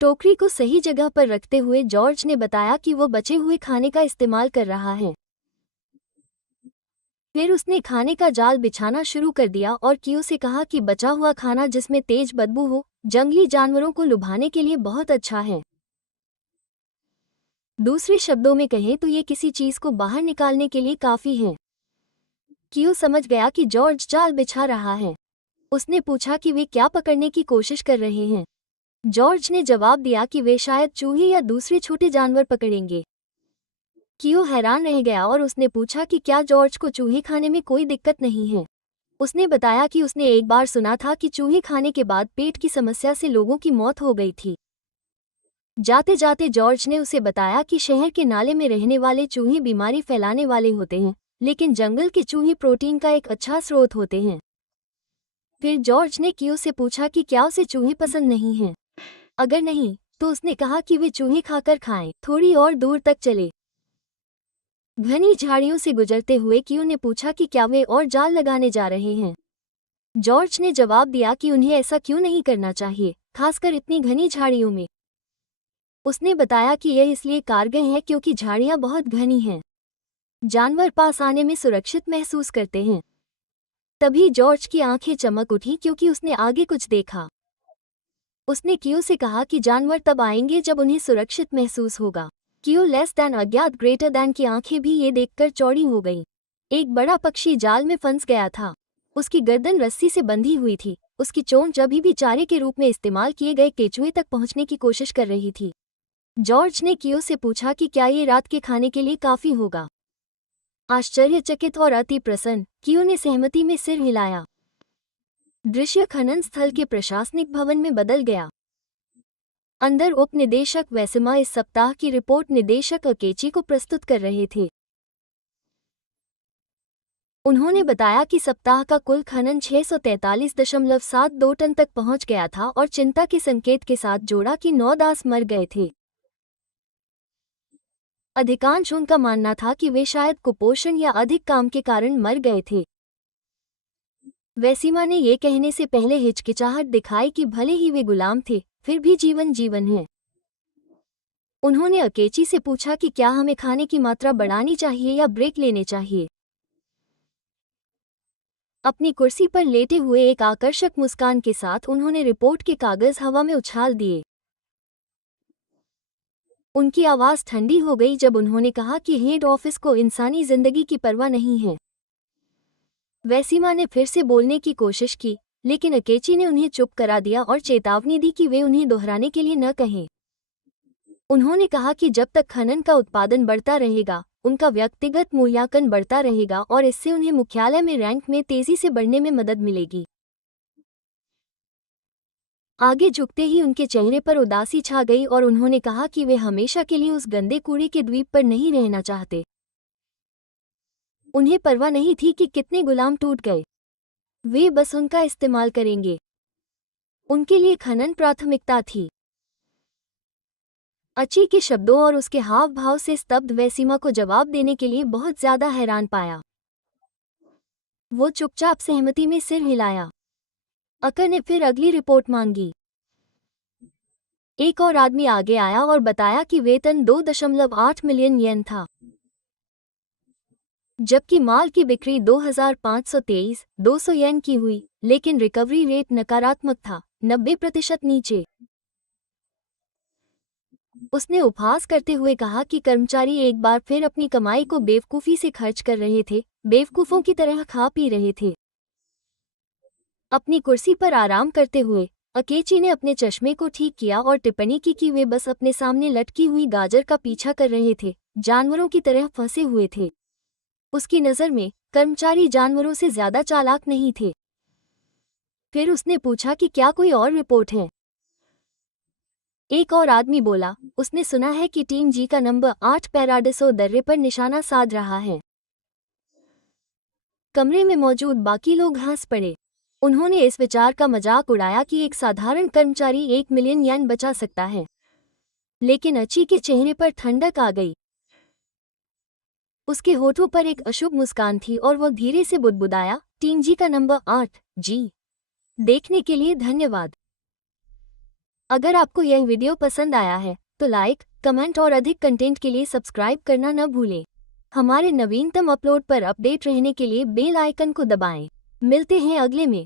टोकरी को सही जगह पर रखते हुए जॉर्ज ने बताया कि वो बचे हुए खाने का इस्तेमाल कर रहा है। फिर उसने खाने का जाल बिछाना शुरू कर दिया और कियो से कहा कि बचा हुआ खाना जिसमें तेज बदबू हो, जंगली जानवरों को लुभाने के लिए बहुत अच्छा है। दूसरे शब्दों में कहें तो ये किसी चीज को बाहर निकालने के लिए काफी है। कियो समझ गया कि जॉर्ज जाल बिछा रहा है। उसने पूछा कि वे क्या पकड़ने की कोशिश कर रहे हैं। जॉर्ज ने जवाब दिया कि वे शायद चूहे या दूसरे छोटे जानवर पकड़ेंगे। कियो हैरान रह गया और उसने पूछा कि क्या जॉर्ज को चूहे खाने में कोई दिक्कत नहीं है। उसने बताया कि उसने एक बार सुना था कि चूहे खाने के बाद पेट की समस्या से लोगों की मौत हो गई थी। जाते जाते जॉर्ज ने उसे बताया कि शहर के नाले में रहने वाले चूहे बीमारी फैलाने वाले होते हैं, लेकिन जंगल के चूहे प्रोटीन का एक अच्छा स्रोत होते हैं। फिर जॉर्ज ने कियो से पूछा कि क्या उसे चूहे पसंद नहीं हैं। अगर नहीं, तो उसने कहा कि वे चूहे खाकर खाएं। थोड़ी और दूर तक चले। घनी झाड़ियों से गुजरते हुए क्यू ने पूछा कि क्या वे और जाल लगाने जा रहे हैं। जॉर्ज ने जवाब दिया कि उन्हें ऐसा क्यों नहीं करना चाहिए, खासकर इतनी घनी झाड़ियों में। उसने बताया कि यह इसलिए कारगर है क्योंकि झाड़ियां बहुत घनी हैं। जानवर पास आने में सुरक्षित महसूस करते हैं। तभी जॉर्ज की आंखें चमक उठी क्योंकि उसने आगे कुछ देखा। उसने क्यू से कहा कि जानवर तब आएंगे जब उन्हें सुरक्षित महसूस होगा। क्यू लेस दैन अज्ञात ग्रेटर दैन की आंखें भी ये देखकर चौड़ी हो गईं। एक बड़ा पक्षी जाल में फंस गया था। उसकी गर्दन रस्सी से बंधी हुई थी। उसकी चोंच अभी भी चारे के रूप में इस्तेमाल किए गए केचुए तक पहुंचने की कोशिश कर रही थी। जॉर्ज ने क्यू से पूछा कि क्या ये रात के खाने के लिए काफी होगा। आश्चर्यचकित और अति प्रसन्न, क्यू ने सहमति में सिर हिलाया। दृश्य खनन स्थल के प्रशासनिक भवन में बदल गया। अंदर उप निदेशक वैसिमा इस सप्ताह की रिपोर्ट निदेशक अकेची को प्रस्तुत कर रहे थे। उन्होंने बताया कि सप्ताह का कुल खनन 643.72 टन तक पहुंच गया था और चिंता के संकेत के साथ जोड़ा कि 9 दास मर गए थे। अधिकांश उनका मानना था कि वे शायद कुपोषण या अधिक काम के कारण मर गए थे। वैसिमा ने ये कहने से पहले हिचकिचाहट दिखाई कि भले ही वे गुलाम थे, फिर भी जीवन जीवन है। उन्होंने अकेची से पूछा कि क्या हमें खाने की मात्रा बढ़ानी चाहिए या ब्रेक लेने चाहिए। अपनी कुर्सी पर लेटे हुए एक आकर्षक मुस्कान के साथ उन्होंने रिपोर्ट के कागज हवा में उछाल दिए। उनकी आवाज ठंडी हो गई जब उन्होंने कहा कि हेड ऑफिस को इंसानी जिंदगी की परवाह नहीं है। वैसिमा ने फिर से बोलने की कोशिश की, लेकिन अकेची ने उन्हें चुप करा दिया और चेतावनी दी कि वे उन्हें दोहराने के लिए न कहें। उन्होंने कहा कि जब तक खनन का उत्पादन बढ़ता रहेगा, उनका व्यक्तिगत मूल्यांकन बढ़ता रहेगा और इससे उन्हें मुख्यालय में रैंक में तेजी से बढ़ने में मदद मिलेगी। आगे झुकते ही उनके चेहरे पर उदासी छा गई और उन्होंने कहा कि वे हमेशा के लिए उस गंदे कूड़े के द्वीप पर नहीं रहना चाहते। उन्हें परवाह नहीं थी कि कितने गुलाम टूट गए, वे बस उनका इस्तेमाल करेंगे। उनके लिए खनन प्राथमिकता थी। अची के शब्दों और उसके हाव भाव से स्तब्ध वैसिमा को जवाब देने के लिए बहुत ज्यादा हैरान पाया। वो चुपचाप सहमति में सिर हिलाया। अकर ने फिर अगली रिपोर्ट मांगी। एक और आदमी आगे आया और बताया कि वेतन 2.8 मिलियन येन था, जबकि माल की बिक्री 2,523 येन की हुई, लेकिन रिकवरी रेट नकारात्मक था, 90% नीचे। उसने उपहास करते हुए कहा कि कर्मचारी एक बार फिर अपनी कमाई को बेवकूफ़ी से खर्च कर रहे थे, बेवकूफ़ों की तरह खा पी रहे थे। अपनी कुर्सी पर आराम करते हुए अकेची ने अपने चश्मे को ठीक किया और टिप्पणी की कि वे बस अपने सामने लटकी हुई गाजर का पीछा कर रहे थे, जानवरों की तरह फंसे हुए थे। उसकी नज़र में कर्मचारी जानवरों से ज्यादा चालाक नहीं थे। फिर उसने पूछा कि क्या कोई और रिपोर्ट है। एक और आदमी बोला, उसने सुना है कि टीम जी का नंबर 8 पैराडिसो दर्रे पर निशाना साध रहा है। कमरे में मौजूद बाकी लोग हंस पड़े। उन्होंने इस विचार का मजाक उड़ाया कि एक साधारण कर्मचारी 1 मिलियन येन बचा सकता है, लेकिन अची के चेहरे पर ठंडक आ गई। उसके होठों पर एक अशुभ मुस्कान थी और वह धीरे से बुदबुदाया, टीम जी का नंबर 8 जी। देखने के लिए धन्यवाद। अगर आपको यह वीडियो पसंद आया है तो लाइक, कमेंट और अधिक कंटेंट के लिए सब्सक्राइब करना न भूलें। हमारे नवीनतम अपलोड पर अपडेट रहने के लिए बेल आइकन को दबाएं। मिलते हैं अगले में।